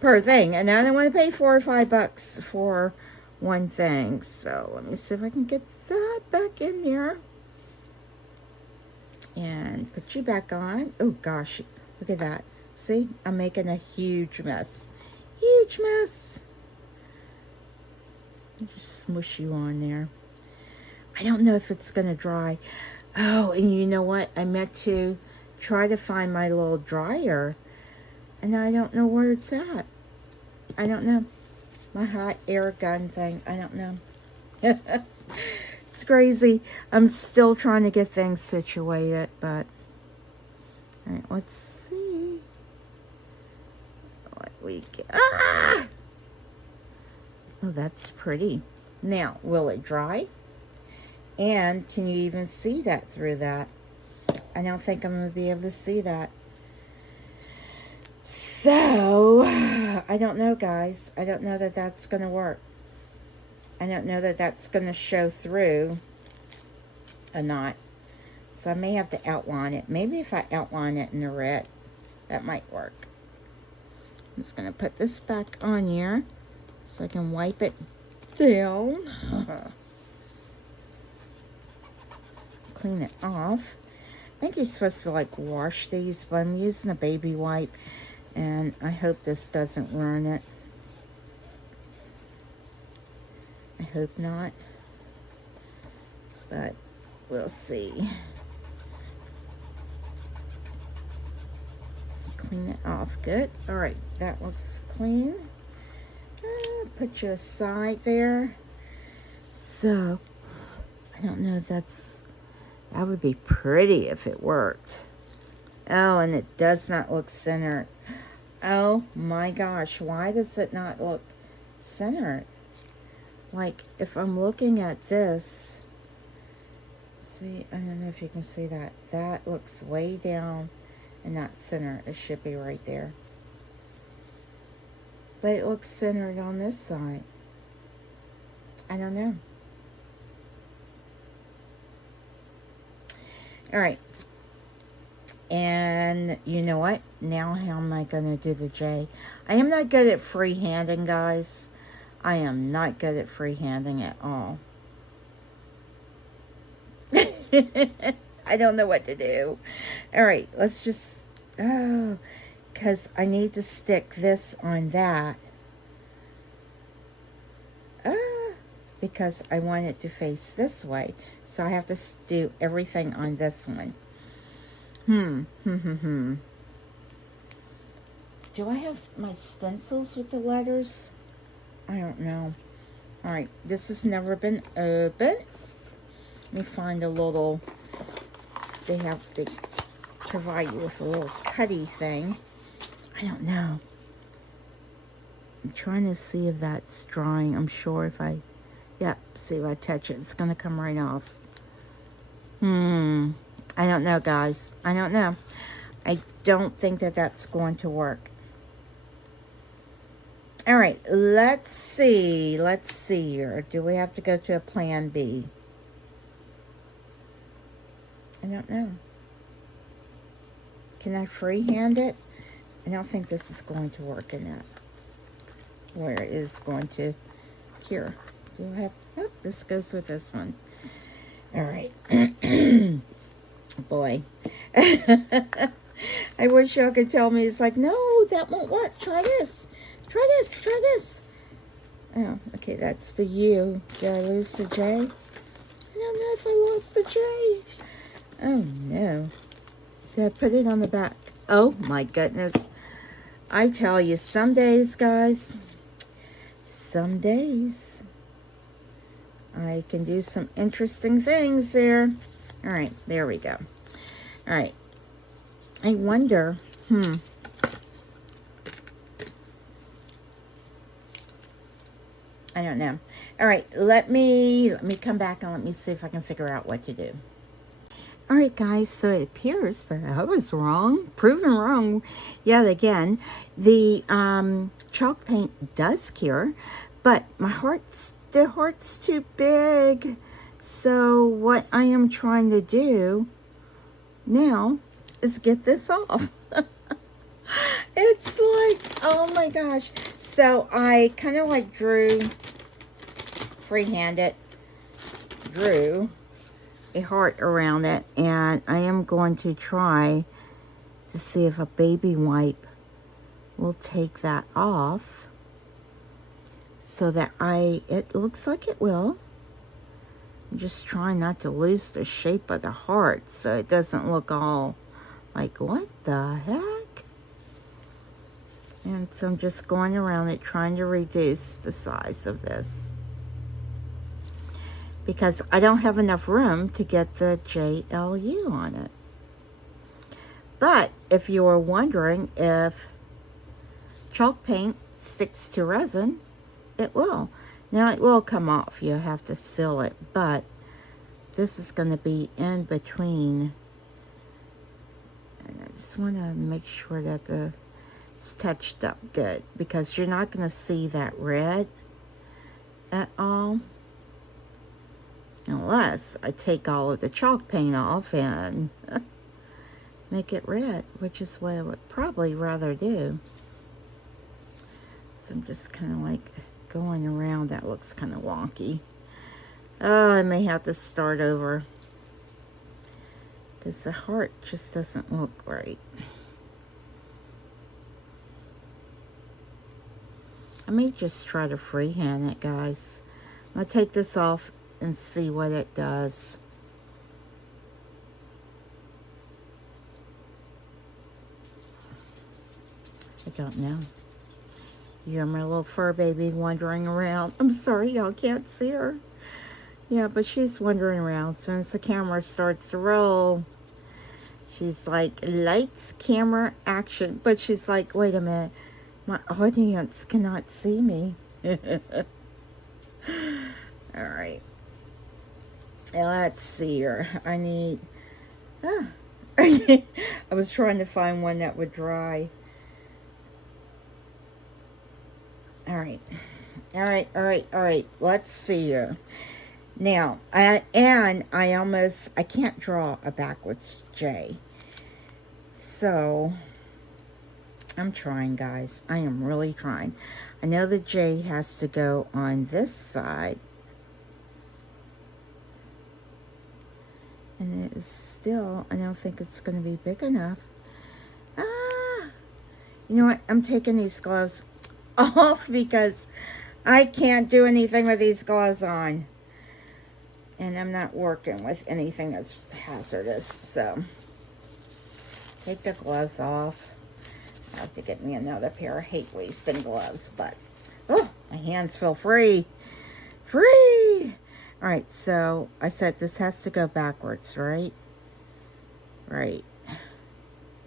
per thing. And I don't want to pay $4 or $5 for one thing. So let me see if I can get that back in there. And put you back on. Oh gosh, look at that. See, I'm making a huge mess. Huge mess. Just smush you on there. I don't know if it's going to dry. Oh, and you know what? I meant to try to find my little dryer, and I don't know where it's at. I don't know. My hot air gun thing. I don't know. It's crazy. I'm still trying to get things situated, but all right, let's see what we get. Ah! Oh, that's pretty. Now, will it dry? And can you even see that through that? I don't think I'm going to be able to see that. So, I don't know, guys. I don't know that that's going to work. I don't know that that's going to show through or not. So I may have to outline it. Maybe if I outline it in the red, that might work. I'm just going to put this back on here so I can wipe it down. Clean it off. I think you're supposed to like wash these, but I'm using a baby wipe, and I hope this doesn't ruin it. I hope not, but we'll see. Clean it off. Good. All right, that looks clean. Put you aside there. So I don't know if that would be pretty if it worked. Oh, and it does not look centered. Oh my gosh, why does it not look centered? Like, if I'm looking at this, see, I don't know if you can see that. That looks way down and not centered. It should be right there. But it looks centered on this side. I don't know. All right. And you know what? Now how am I going to do the J? I am not good at freehanding, guys. I am not good at freehanding at all. I don't know what to do. All right, let's just, because I need to stick this on that. Because I want it to face this way. So I have to do everything on this one. Do I have my stencils with the letters? I don't know. All right, this has never been open. Let me find a little, they provide you with a little cutty thing. I don't know. I'm trying to see if that's drying. I'm sure if I, see if I touch it, it's going to come right off. I don't know, guys. I don't know. I don't think that that's going to work. All right, let's see. Let's see here. Do we have to go to a plan B? I don't know. Can I freehand it? I don't think this is going to work in that. Where it is going to cure. Do I have, oh, this goes with this one. All right. Boy. I wish y'all could tell me. It's like, no, that won't work. Try this. Try this. Try this. Oh, okay, that's the U. Did I lose the J? I don't know if I lost the J. Oh, no. Did I put it on the back? Oh, my goodness. I tell you, some days, guys, some days, I can do some interesting things there. All right, there we go. All right. I wonder, I don't know. All right, let me come back and let me see if I can figure out what to do. All right, guys, so it appears that I was wrong, proven wrong yet again. The chalk paint does cure, but the heart's too big. So what I am trying to do now is get this off. It's like, oh my gosh. So I kind of like freehanded, drew a heart around it, and I am going to try to see if a baby wipe will take that off so that it looks like it will. I'm just trying not to lose the shape of the heart so it doesn't look all like, what the heck? And so I'm just going around it trying to reduce the size of this, because I don't have enough room to get the JLU on it. But if you are wondering if chalk paint sticks to resin, it will. Now it will come off. You have to seal it, but this is going to be in between. And I just want to make sure that it's touched up good, because you're not going to see that red at all unless I take all of the chalk paint off and make it red, which is what I would probably rather do. So I'm just kind of like going around. That looks kind of wonky. Oh, I may have to start over, because the heart just doesn't look right. I may just try to freehand it, guys. I'm going to take this off and see what it does. I don't know. You have my little fur baby wandering around. I'm sorry, y'all can't see her. Yeah, but she's wandering around. As soon as the camera starts to roll, she's like, lights, camera, action. But she's like, wait a minute. My audience cannot see me. All right. Let's see here. I need... I was trying to find one that would dry. All right. All right, all right, all right. Let's see here. Now, I can't draw a backwards J. So, I'm trying, guys. I am really trying. I know the J has to go on this side. And it is still, I don't think it's going to be big enough. You know what? I'm taking these gloves off because I can't do anything with these gloves on. And I'm not working with anything that's hazardous. So, take the gloves off. I have to get me another pair. I hate wasting gloves, but, oh, my hands feel free. Free! All right, so I said this has to go backwards, right? Right.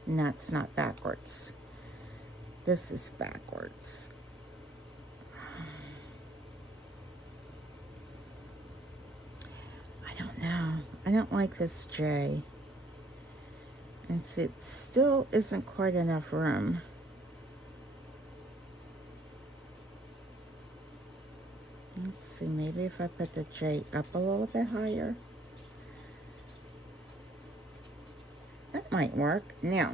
And that's not backwards. This is backwards. I don't know. I don't like this J. And so it still isn't quite enough room. Let's see, maybe if I put the J up a little bit higher. That might work. Now,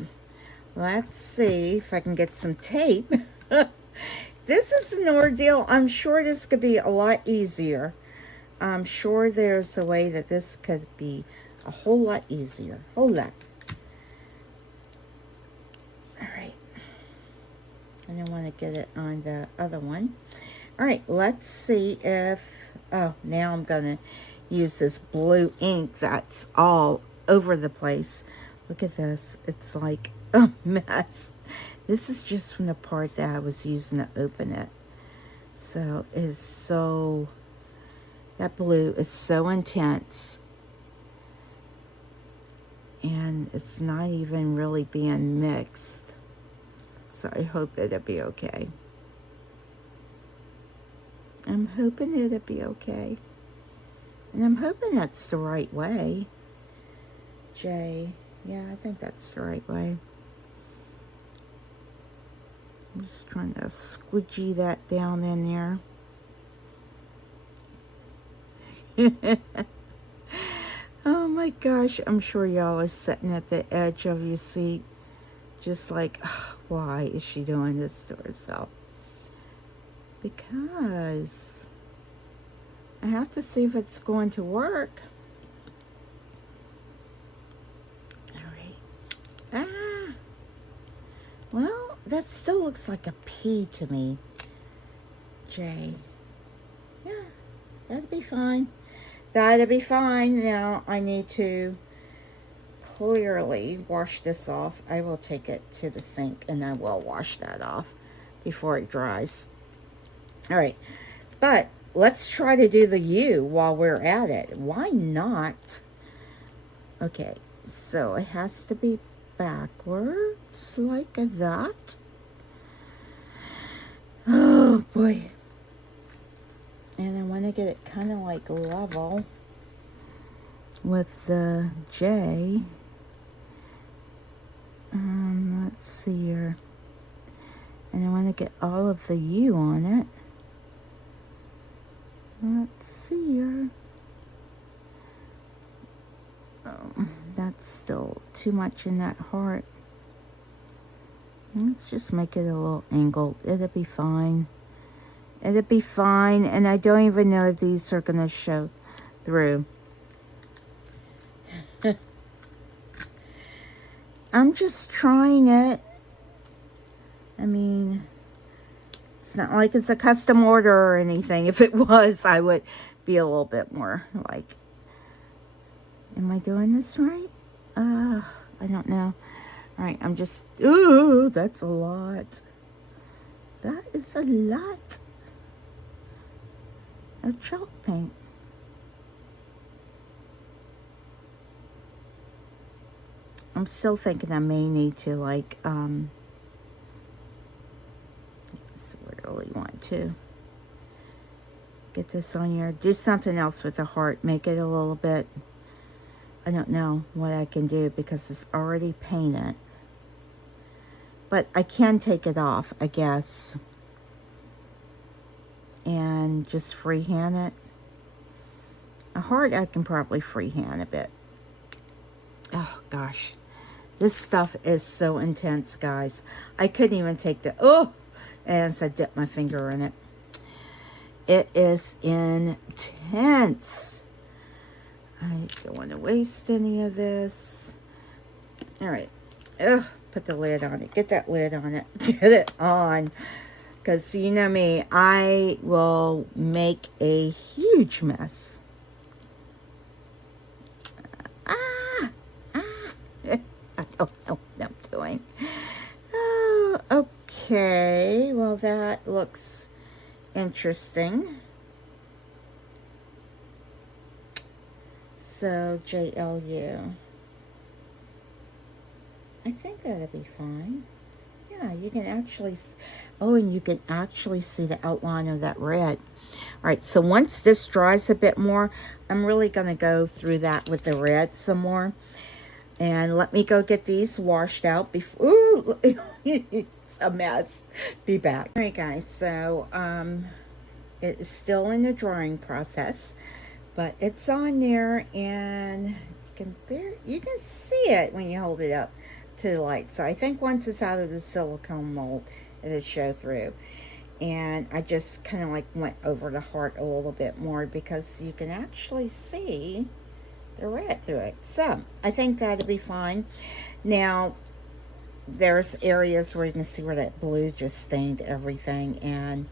Let's see if I can get some tape. This is an ordeal. I'm sure this could be a lot easier. I'm sure there's a way that this could be a whole lot easier. Hold on. All right. I don't want to get it on the other one. All right, let's see if... Oh, now I'm going to use this blue ink that's all over the place. Look at this. It's like a mess. This is just from the part that I was using to open it. So it is so... That blue is so intense. And it's not even really being mixed. So I hope it'll be okay. I'm hoping it'll be okay. And I'm hoping that's the right way. J. Yeah, I think that's the right way. I'm just trying to squidgy that down in there. Oh my gosh, I'm sure y'all are sitting at the edge of your seat. Just like, oh, why is she doing this to herself? Because I have to see if it's going to work. All right. Ah. Well, that still looks like a P to me. J. Yeah, that'll be fine. That'll be fine. Now I need to clearly wash this off. I will take it to the sink and I will wash that off before it dries. All right, but let's try to do the U while we're at it. Why not? Okay, so it has to be backwards like that. Oh boy. And I want to get it kind of like level with the J. Let's see here. And I want to get all of the U on it. Let's see here. Oh, that's still too much in that heart. Let's just make it a little angled. It'll be fine. It'll be fine. And I don't even know if these are going to show through. I'm just trying it. I mean, it's not like it's a custom order or anything. If it was, I would be a little bit more like, am I doing this right? I don't know. All right, I'm just, ooh, that's a lot. That is a lot of chalk paint. I'm still thinking I may need to like, really want to get this on here. Do something else with the heart. Make it a little bit, I don't know what I can do because it's already painted. But I can take it off, I guess. And just freehand it. A heart I can probably freehand a bit. Oh gosh. This stuff is so intense, guys. I couldn't even take the, oh, as I dip my finger in it. It is intense. I don't want to waste any of this. All right. Ugh, put the lid on it. Get that lid on it. Get it on. Because you know me, I will make a huge mess. I don't know what I'm doing. Oh, okay. Well, that looks interesting. So, JLU. I think that'll be fine. Yeah, you can actually... Oh, and you can actually see the outline of that red. All right, so once this dries a bit more, I'm really going to go through that with the red some more. And let me go get these washed out before... Ooh, it's a mess. Be back. All right, guys, so it is still in the drying process, but it's on there, and you can see it when you hold it up to the light. So I think once it's out of the silicone mold, it'll show through. And I just kind of like went over the heart a little bit more because you can actually see the red through it. So I think that'll be fine. Now, there's areas where you can see where that blue just stained everything, and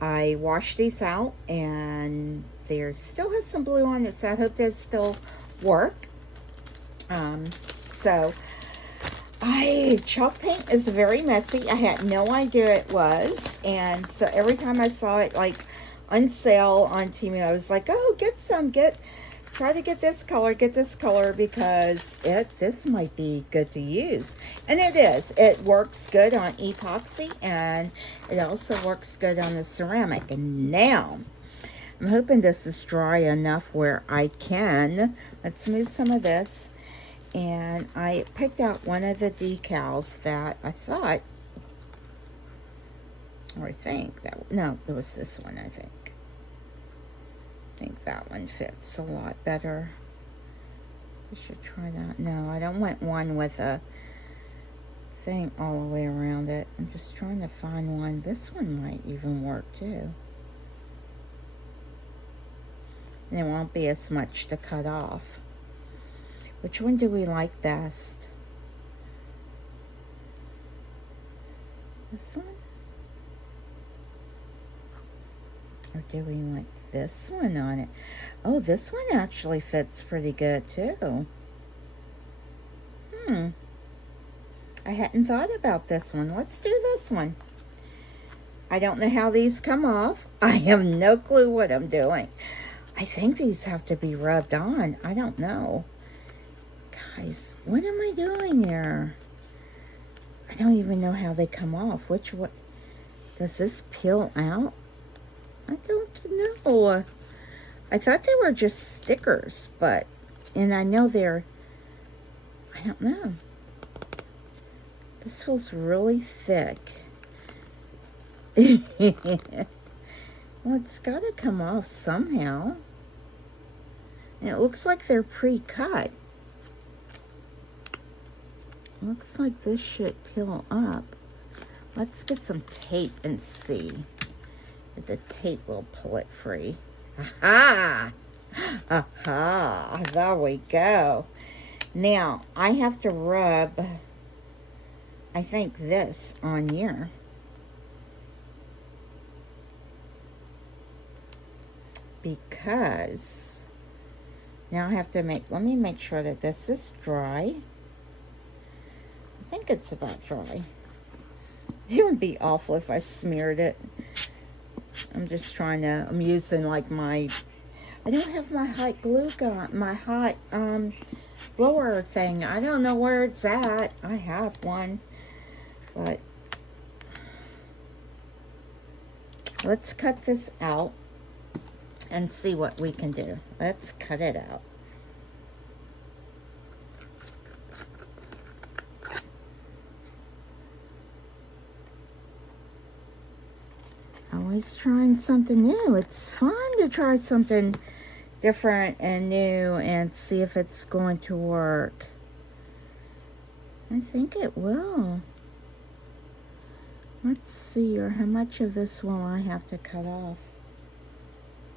I washed these out, and there still have some blue on it, so I hope they still work. So chalk paint is very messy. I had no idea it was, and so every time I saw it like on sale on Temu, I was like, oh, try to get this color, because this might be good to use. And it is. It works good on epoxy, and it also works good on the ceramic. And now, I'm hoping this is dry enough where I can, let's move some of this. And I picked out one of the decals that I thought, or I think that, no, it was this one, I think that one fits a lot better. I should try that. No, I don't want one with a thing all the way around it. I'm just trying to find one. This one might even work too. And there won't be as much to cut off. Which one do we like best? This one? Or do we want this one on it? Oh, this one actually fits pretty good too. I hadn't thought about this one. Let's do this one. I don't know how these come off. I have no clue what I'm doing. I think these have to be rubbed on. I don't know. Guys, what am I doing here? I don't even know how they come off. Which one? Does this peel out? I don't know. I thought they were just stickers, and I know they're, I don't know. This feels really thick. Well, it's got to come off somehow. And it looks like they're pre-cut. Looks like this should peel up. Let's get some tape and see if the tape will pull it free. Aha! Aha! There we go. Now, I have to rub, I think, this on here. Because now I have to let me make sure that this is dry. I think it's about dry. It would be awful if I smeared it. I'm just trying to, I'm using like I don't have my hot glue gun, my hot blower thing. I don't know where it's at. I have one, but let's cut this out and see what we can do. Let's cut it out. Always trying something new. It's fun to try something different and new and see if it's going to work. I think it will. Let's see, or how much of this will I have to cut off?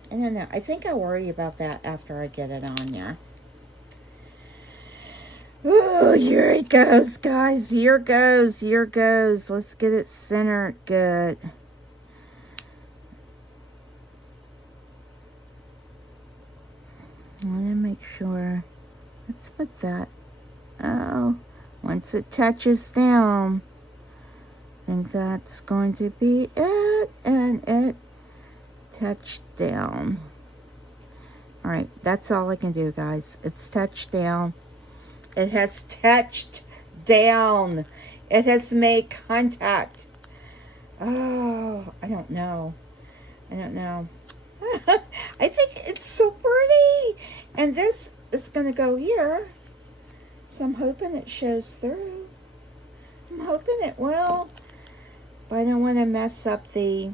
I don't know. I think I'll worry about that after I get it on there. Ooh, here it goes, guys. Here goes. Let's get it centered good. I want to make sure. Let's put that. Oh, once it touches down, I think that's going to be it. And it touched down. All right, that's all I can do, guys. It's touched down. It has touched down. It has made contact. Oh, I don't know. I think it's so pretty. And this is going to go here. So I'm hoping it shows through. I'm hoping it will. But I don't want to mess up the...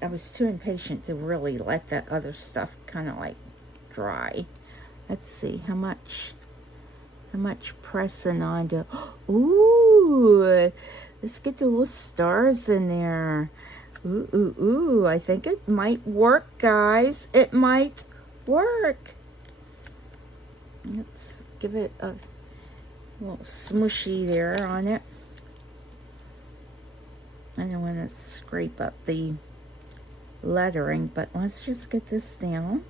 I was too impatient to really let that other stuff kind of like dry. Let's see how much. how much pressing on to, ooh, let's get the little stars in there. Ooh, ooh, ooh, I think it might work, guys. It might work. Let's give it a little smushy there on it. I don't want to scrape up the lettering, but let's just get this down.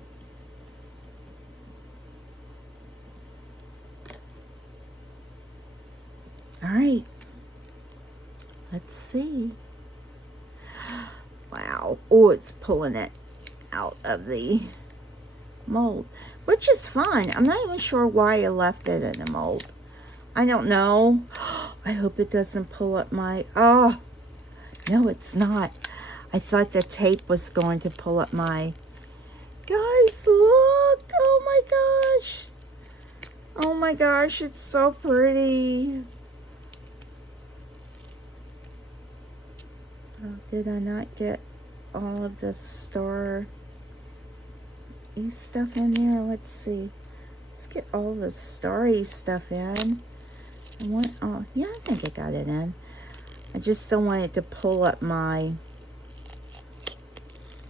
All right, let's see. Wow, oh, it's pulling it out of the mold, which is fine. I'm not even sure why I left it in the mold. I don't know. I hope it doesn't pull up my, oh, no, it's not. I thought the tape was going to pull up my, guys, look, oh my gosh. Oh my gosh, it's so pretty. Oh, did I not get all of the star stuff in there? Let's see. Let's get all the starry stuff in. I want, oh, yeah, I think I got it in. I just don't want it to pull up my,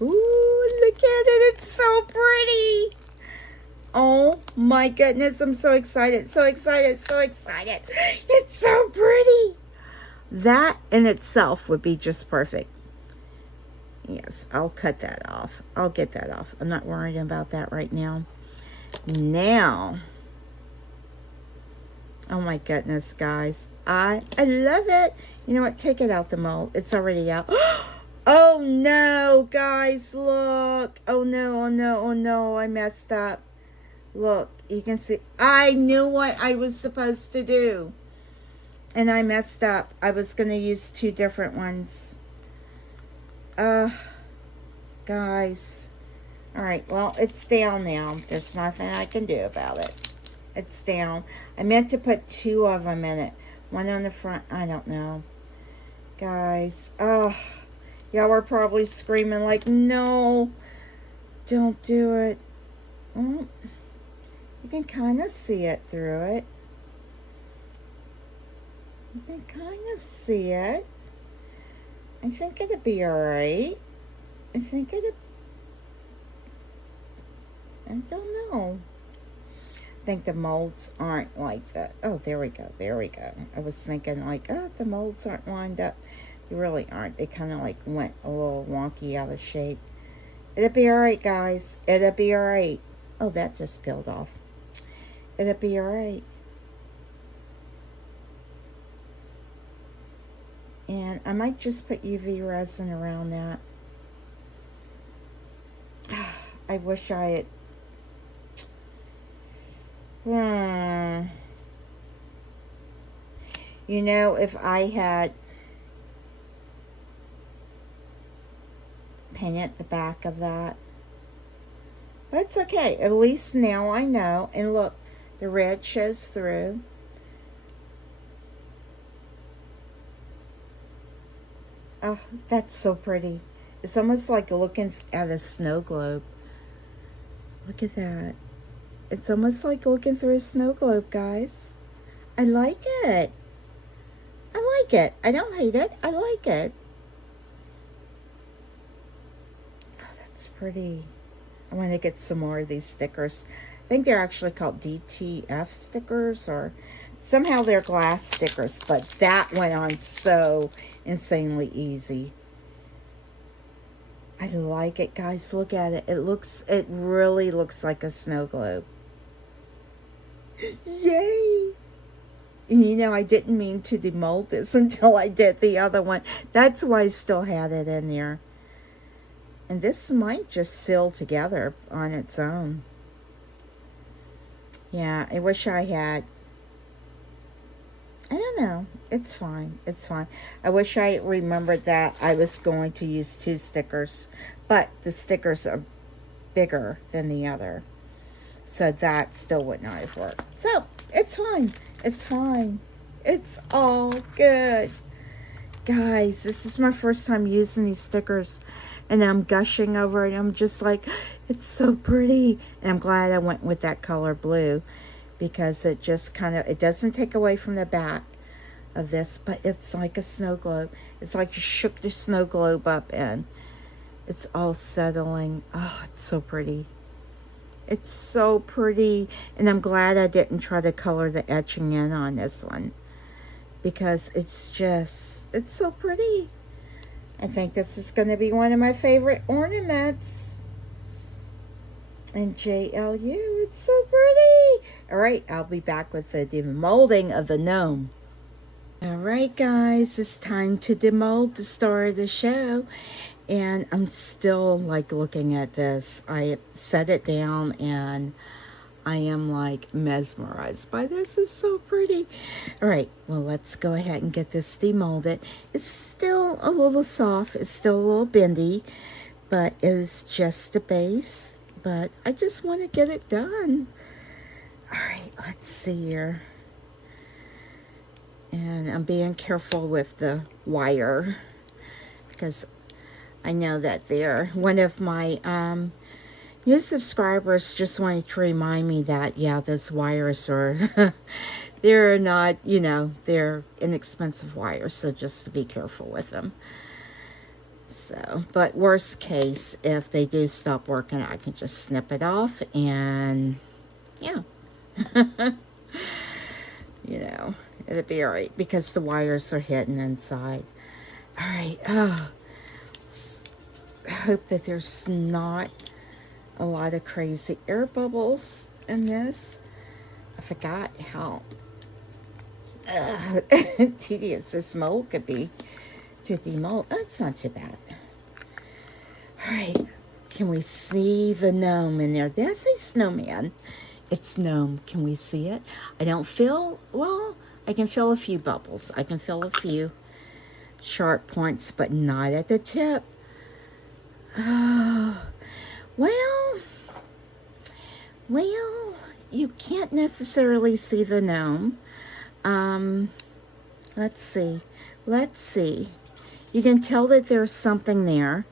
ooh, look at it. It's so pretty. Oh my goodness, I'm so excited, so excited, so excited. It's so pretty. That in itself would be just perfect. Yes, I'll cut that off. I'll get that off. I'm not worried about that right now. Now, oh my goodness, guys. I love it. You know what? Take it out the mold. It's already out. Oh no, guys, look. Oh no, oh no, oh no, I messed up. Look, you can see. I knew what I was supposed to do. And I messed up. I was going to use two different ones. Guys. Alright, well, it's down now. There's nothing I can do about it. It's down. I meant to put two of them in it. One on the front. I don't know. Guys. Y'all were probably screaming like, no. Don't do it. Well, you can kind of see it through it. You can kind of see it. I think it'll be alright. I think it'll, I don't know. I think the molds aren't like that. Oh, there we go. There we go. I was thinking like, oh, the molds aren't lined up. They really aren't. They kind of like went a little wonky out of shape. It'll be alright, guys. It'll be alright. Oh, that just peeled off. It'll be alright. And I might just put UV resin around that. I wish I had... You know, if I had painted the back of that. But it's okay. At least now I know. And look, the red shows through. Oh, that's so pretty. It's almost like looking at a snow globe. Look at that. It's almost like looking through a snow globe, guys. I like it. I like it. I don't hate it. I like it. Oh, that's pretty. I want to get some more of these stickers. I think they're actually called DTF stickers, or somehow they're glass stickers, but that went on so insanely easy. I like it, guys. Look at it. It really looks like a snow globe. Yay! And you know, I didn't mean to demold this until I did the other one. That's why I still had it in there. And this might just seal together on its own. Yeah, I wish I had. I don't know. It's fine. It's fine. I wish I remembered that I was going to use two stickers. But the stickers are bigger than the other. So that still would not have worked. So, it's fine. It's fine. It's all good. Guys, this is my first time using these stickers. And I'm gushing over it. I'm just like, it's so pretty. And I'm glad I went with that color blue. because it just kind of, it doesn't take away from the back of this, but it's like a snow globe. It's like you shook the snow globe up and it's all settling. Oh, it's so pretty. It's so pretty. And I'm glad I didn't try to color the etching in on this one, because it's just, it's so pretty. I think this is going to be one of my favorite ornaments. And JLU, it's so pretty. All right, I'll be back with the demolding of the gnome. All right, guys, it's time to demold the star of the show. And I'm still like looking at this. I set it down and I am like mesmerized by this. It's so pretty. All right, well, let's go ahead and get this demolded. It's still a little soft. It's still a little bendy, but it is just the base. But I just want to get it done. All right, let's see here. And I'm being careful with the wire, because I know that they're one of my new subscribers just wanted to remind me that, yeah, those wires are, they're not, you know, they're inexpensive wires, so just to be careful with them. So, but worst case, if they do stop working, I can just snip it off and, yeah, you know, it'll be all right, because the wires are hidden inside. All right, oh, I hope that there's not a lot of crazy air bubbles in this. I forgot how tedious this mold could be to demold. That's not too bad. All right, can we see the gnome in there? Did I say snowman? It's gnome. Can we see it? I don't feel, well, I can feel a few bubbles. I can feel a few sharp points, but not at the tip. Oh, well, you can't necessarily see the gnome. Let's see. You can tell that there's something there.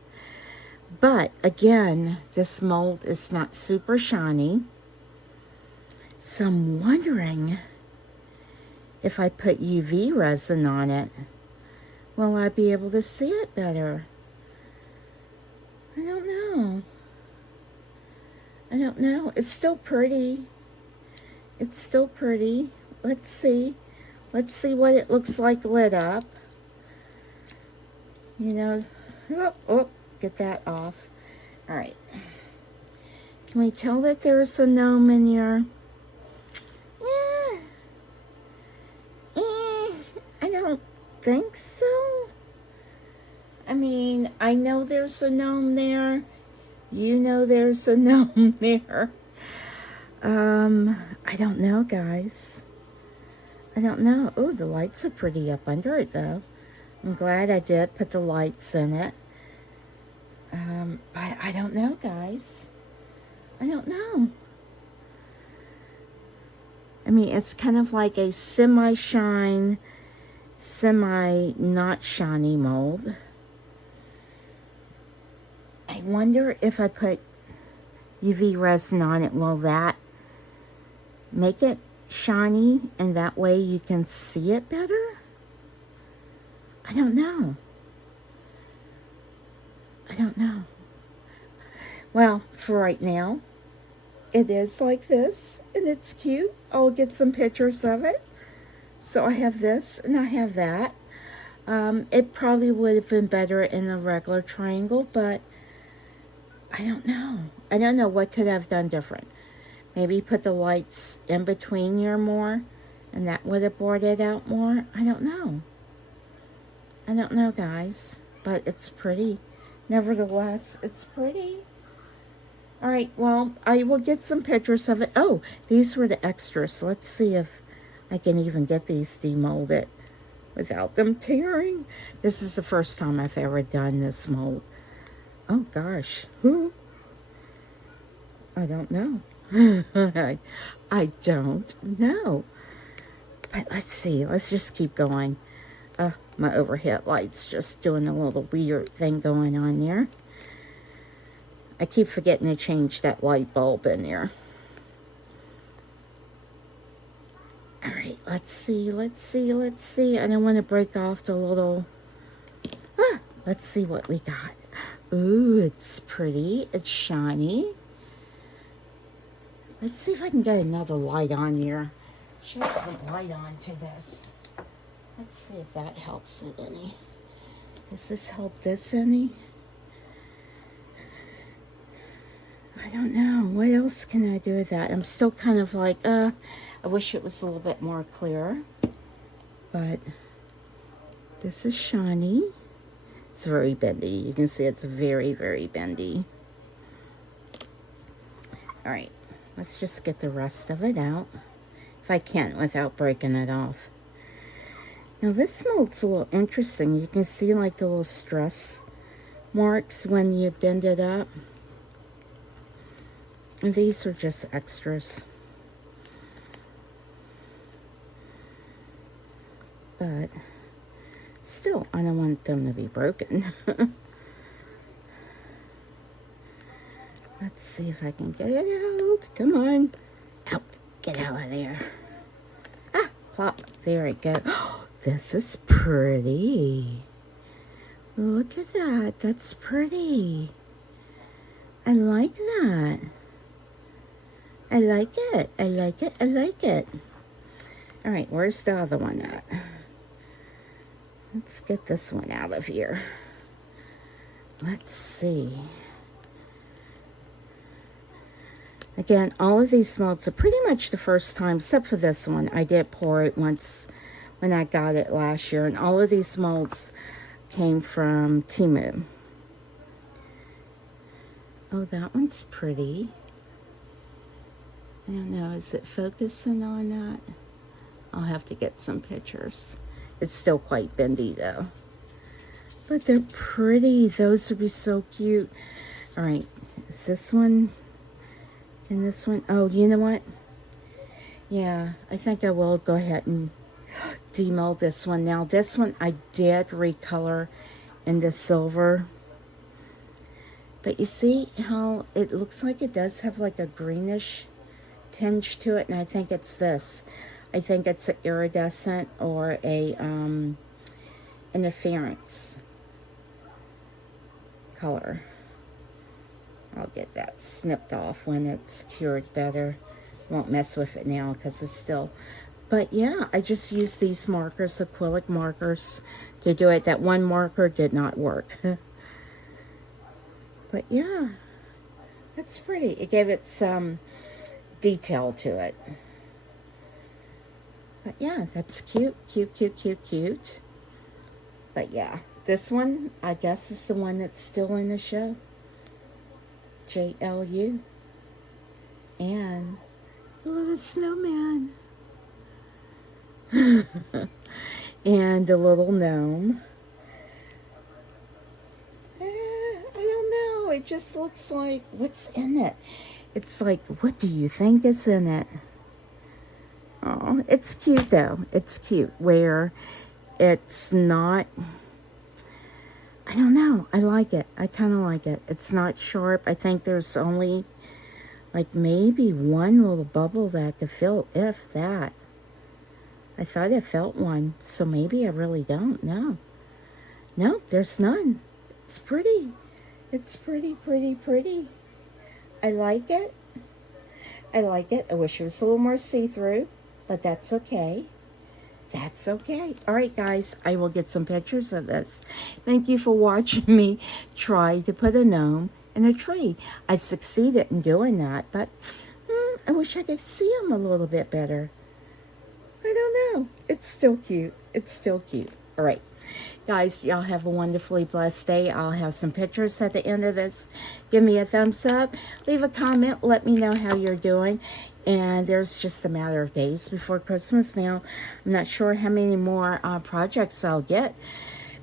But again, this mold is not super shiny. So I'm wondering if I put UV resin on it, will I be able to see it better? I don't know. It's still pretty. Let's see. Let's see what it looks like lit up. You know, get that off. All right. Can we tell that there's a gnome in here? I don't think so. I mean, I know there's a gnome there. You know there's a gnome there. I don't know, guys. I don't know. Oh, the lights are pretty up under it, though. I'm glad I did put the lights in it. But I don't know, guys. I don't know. I mean, it's kind of like a semi-shine, semi-not shiny mold. I wonder if I put UV resin on it, will that make it shiny and that way you can see it better? I don't know. Well, for right now, it is like this and it's cute. I'll get some pictures of it. So I have this and I have that. It probably would have been better in a regular triangle, but I don't know. I don't know what could I have done different. Maybe put the lights in between here more, and that would have brought it out more. I don't know. Guys. But it's pretty. Nevertheless, it's pretty. All right, well, I will get some pictures of it. Oh, these were the extras. Let's see if I can even get these demolded without them tearing. This is the first time I've ever done this mold. Oh, gosh. I don't know. I don't know. But let's see. Let's just keep going. My overhead light's just doing a little weird thing going on there. I keep forgetting to change that light bulb in there. let's see. I don't want to break off the little, let's see what we got. Ooh, it's pretty, it's shiny. Let's see if I can get another light on here. Shed some light on to this. Let's see if that helps it any. Does this help this any? I don't know. What else can I do with that? I'm still kind of like, I wish it was a little bit more clear. But this is shiny. It's very bendy. You can see it's very, very bendy. All right. Let's just get the rest of it out. If I can, without breaking it off. Now this mold's a little interesting. You can see like the little stress marks when you bend it up. And these are just extras. But still, I don't want them to be broken. Let's see if I can get it out. Come on. Out. Get out of there. Ah, plop. There it goes. This is pretty. Look at that. That's pretty. I like that. I like it. I like it. I like it. All right, where's the other one at? Let's get this one out of here. Let's see. Again, all of these molds are pretty much the first time, except for this one. I did pour it once when I got it last year, and all of these molds came from Temu. Oh, that one's pretty. I don't know, is it focusing on that? I'll have to get some pictures. It's still quite bendy though. But they're pretty. Those would be so cute. All right, is this one? And this one? Oh, you know what? Yeah, I think I will go ahead and demold this one. Now, this one I did recolor into silver. But you see how it looks like it does have like a greenish tinge to it, and I think it's this. I think it's an iridescent or a interference color. I'll get that snipped off when it's cured better. Won't mess with it now because it's still. But yeah, I just used these markers, acrylic markers, to do it. That one marker did not work. But yeah, that's pretty. It gave it some detail to it. But yeah, that's cute, cute, cute, cute, cute. But yeah, this one, I guess, is the one that's still in the show. JLU. And the little snowman. And the little gnome. I don't know. It just looks like, what's in it? It's like, what do you think is in it? Oh, it's cute though. It's cute where it's not, I don't know. I like it. I kind of like it. It's not sharp. I think there's only like maybe one little bubble that I could feel, if that. I thought I felt one, so maybe I really don't. No, there's none. It's pretty. It's pretty, pretty, pretty. I like it. I like it. I wish it was a little more see-through, but that's okay. That's okay. All right, guys, I will get some pictures of this. Thank you for watching me try to put a gnome in a tree. I succeeded in doing that, but I wish I could see him a little bit better. I don't know. It's still cute. It's still cute. All right. Guys, y'all have a wonderfully blessed day. I'll have some pictures at the end of this. Give me a thumbs up. Leave a comment. Let me know how you're doing. And there's just a matter of days before Christmas now. I'm not sure how many more projects I'll get.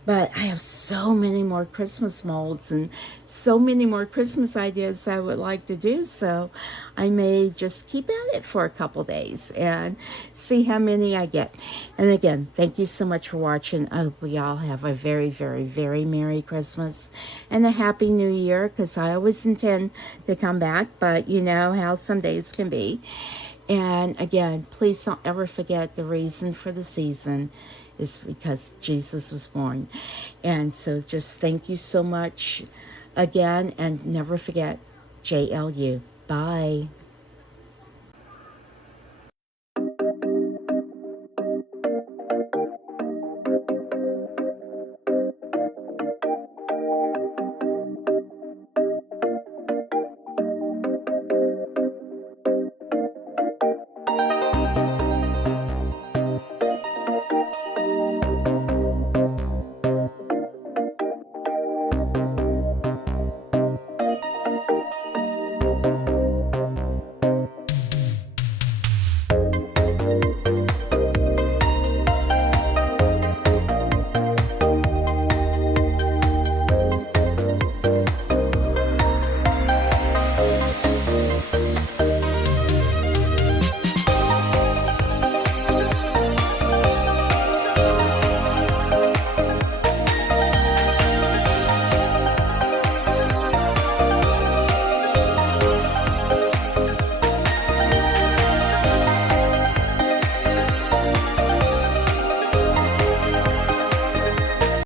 But I have so many more Christmas molds and so many more Christmas ideas I would like to do. So I may just keep at it for a couple days and see how many I get. And again, thank you so much for watching. I hope we all have a very, very, very Merry Christmas and a Happy New Year, because I always intend to come back, but you know how some days can be. And again, please don't ever forget the reason for the season is because Jesus was born. And so just thank you so much again, and never forget JLU. Bye.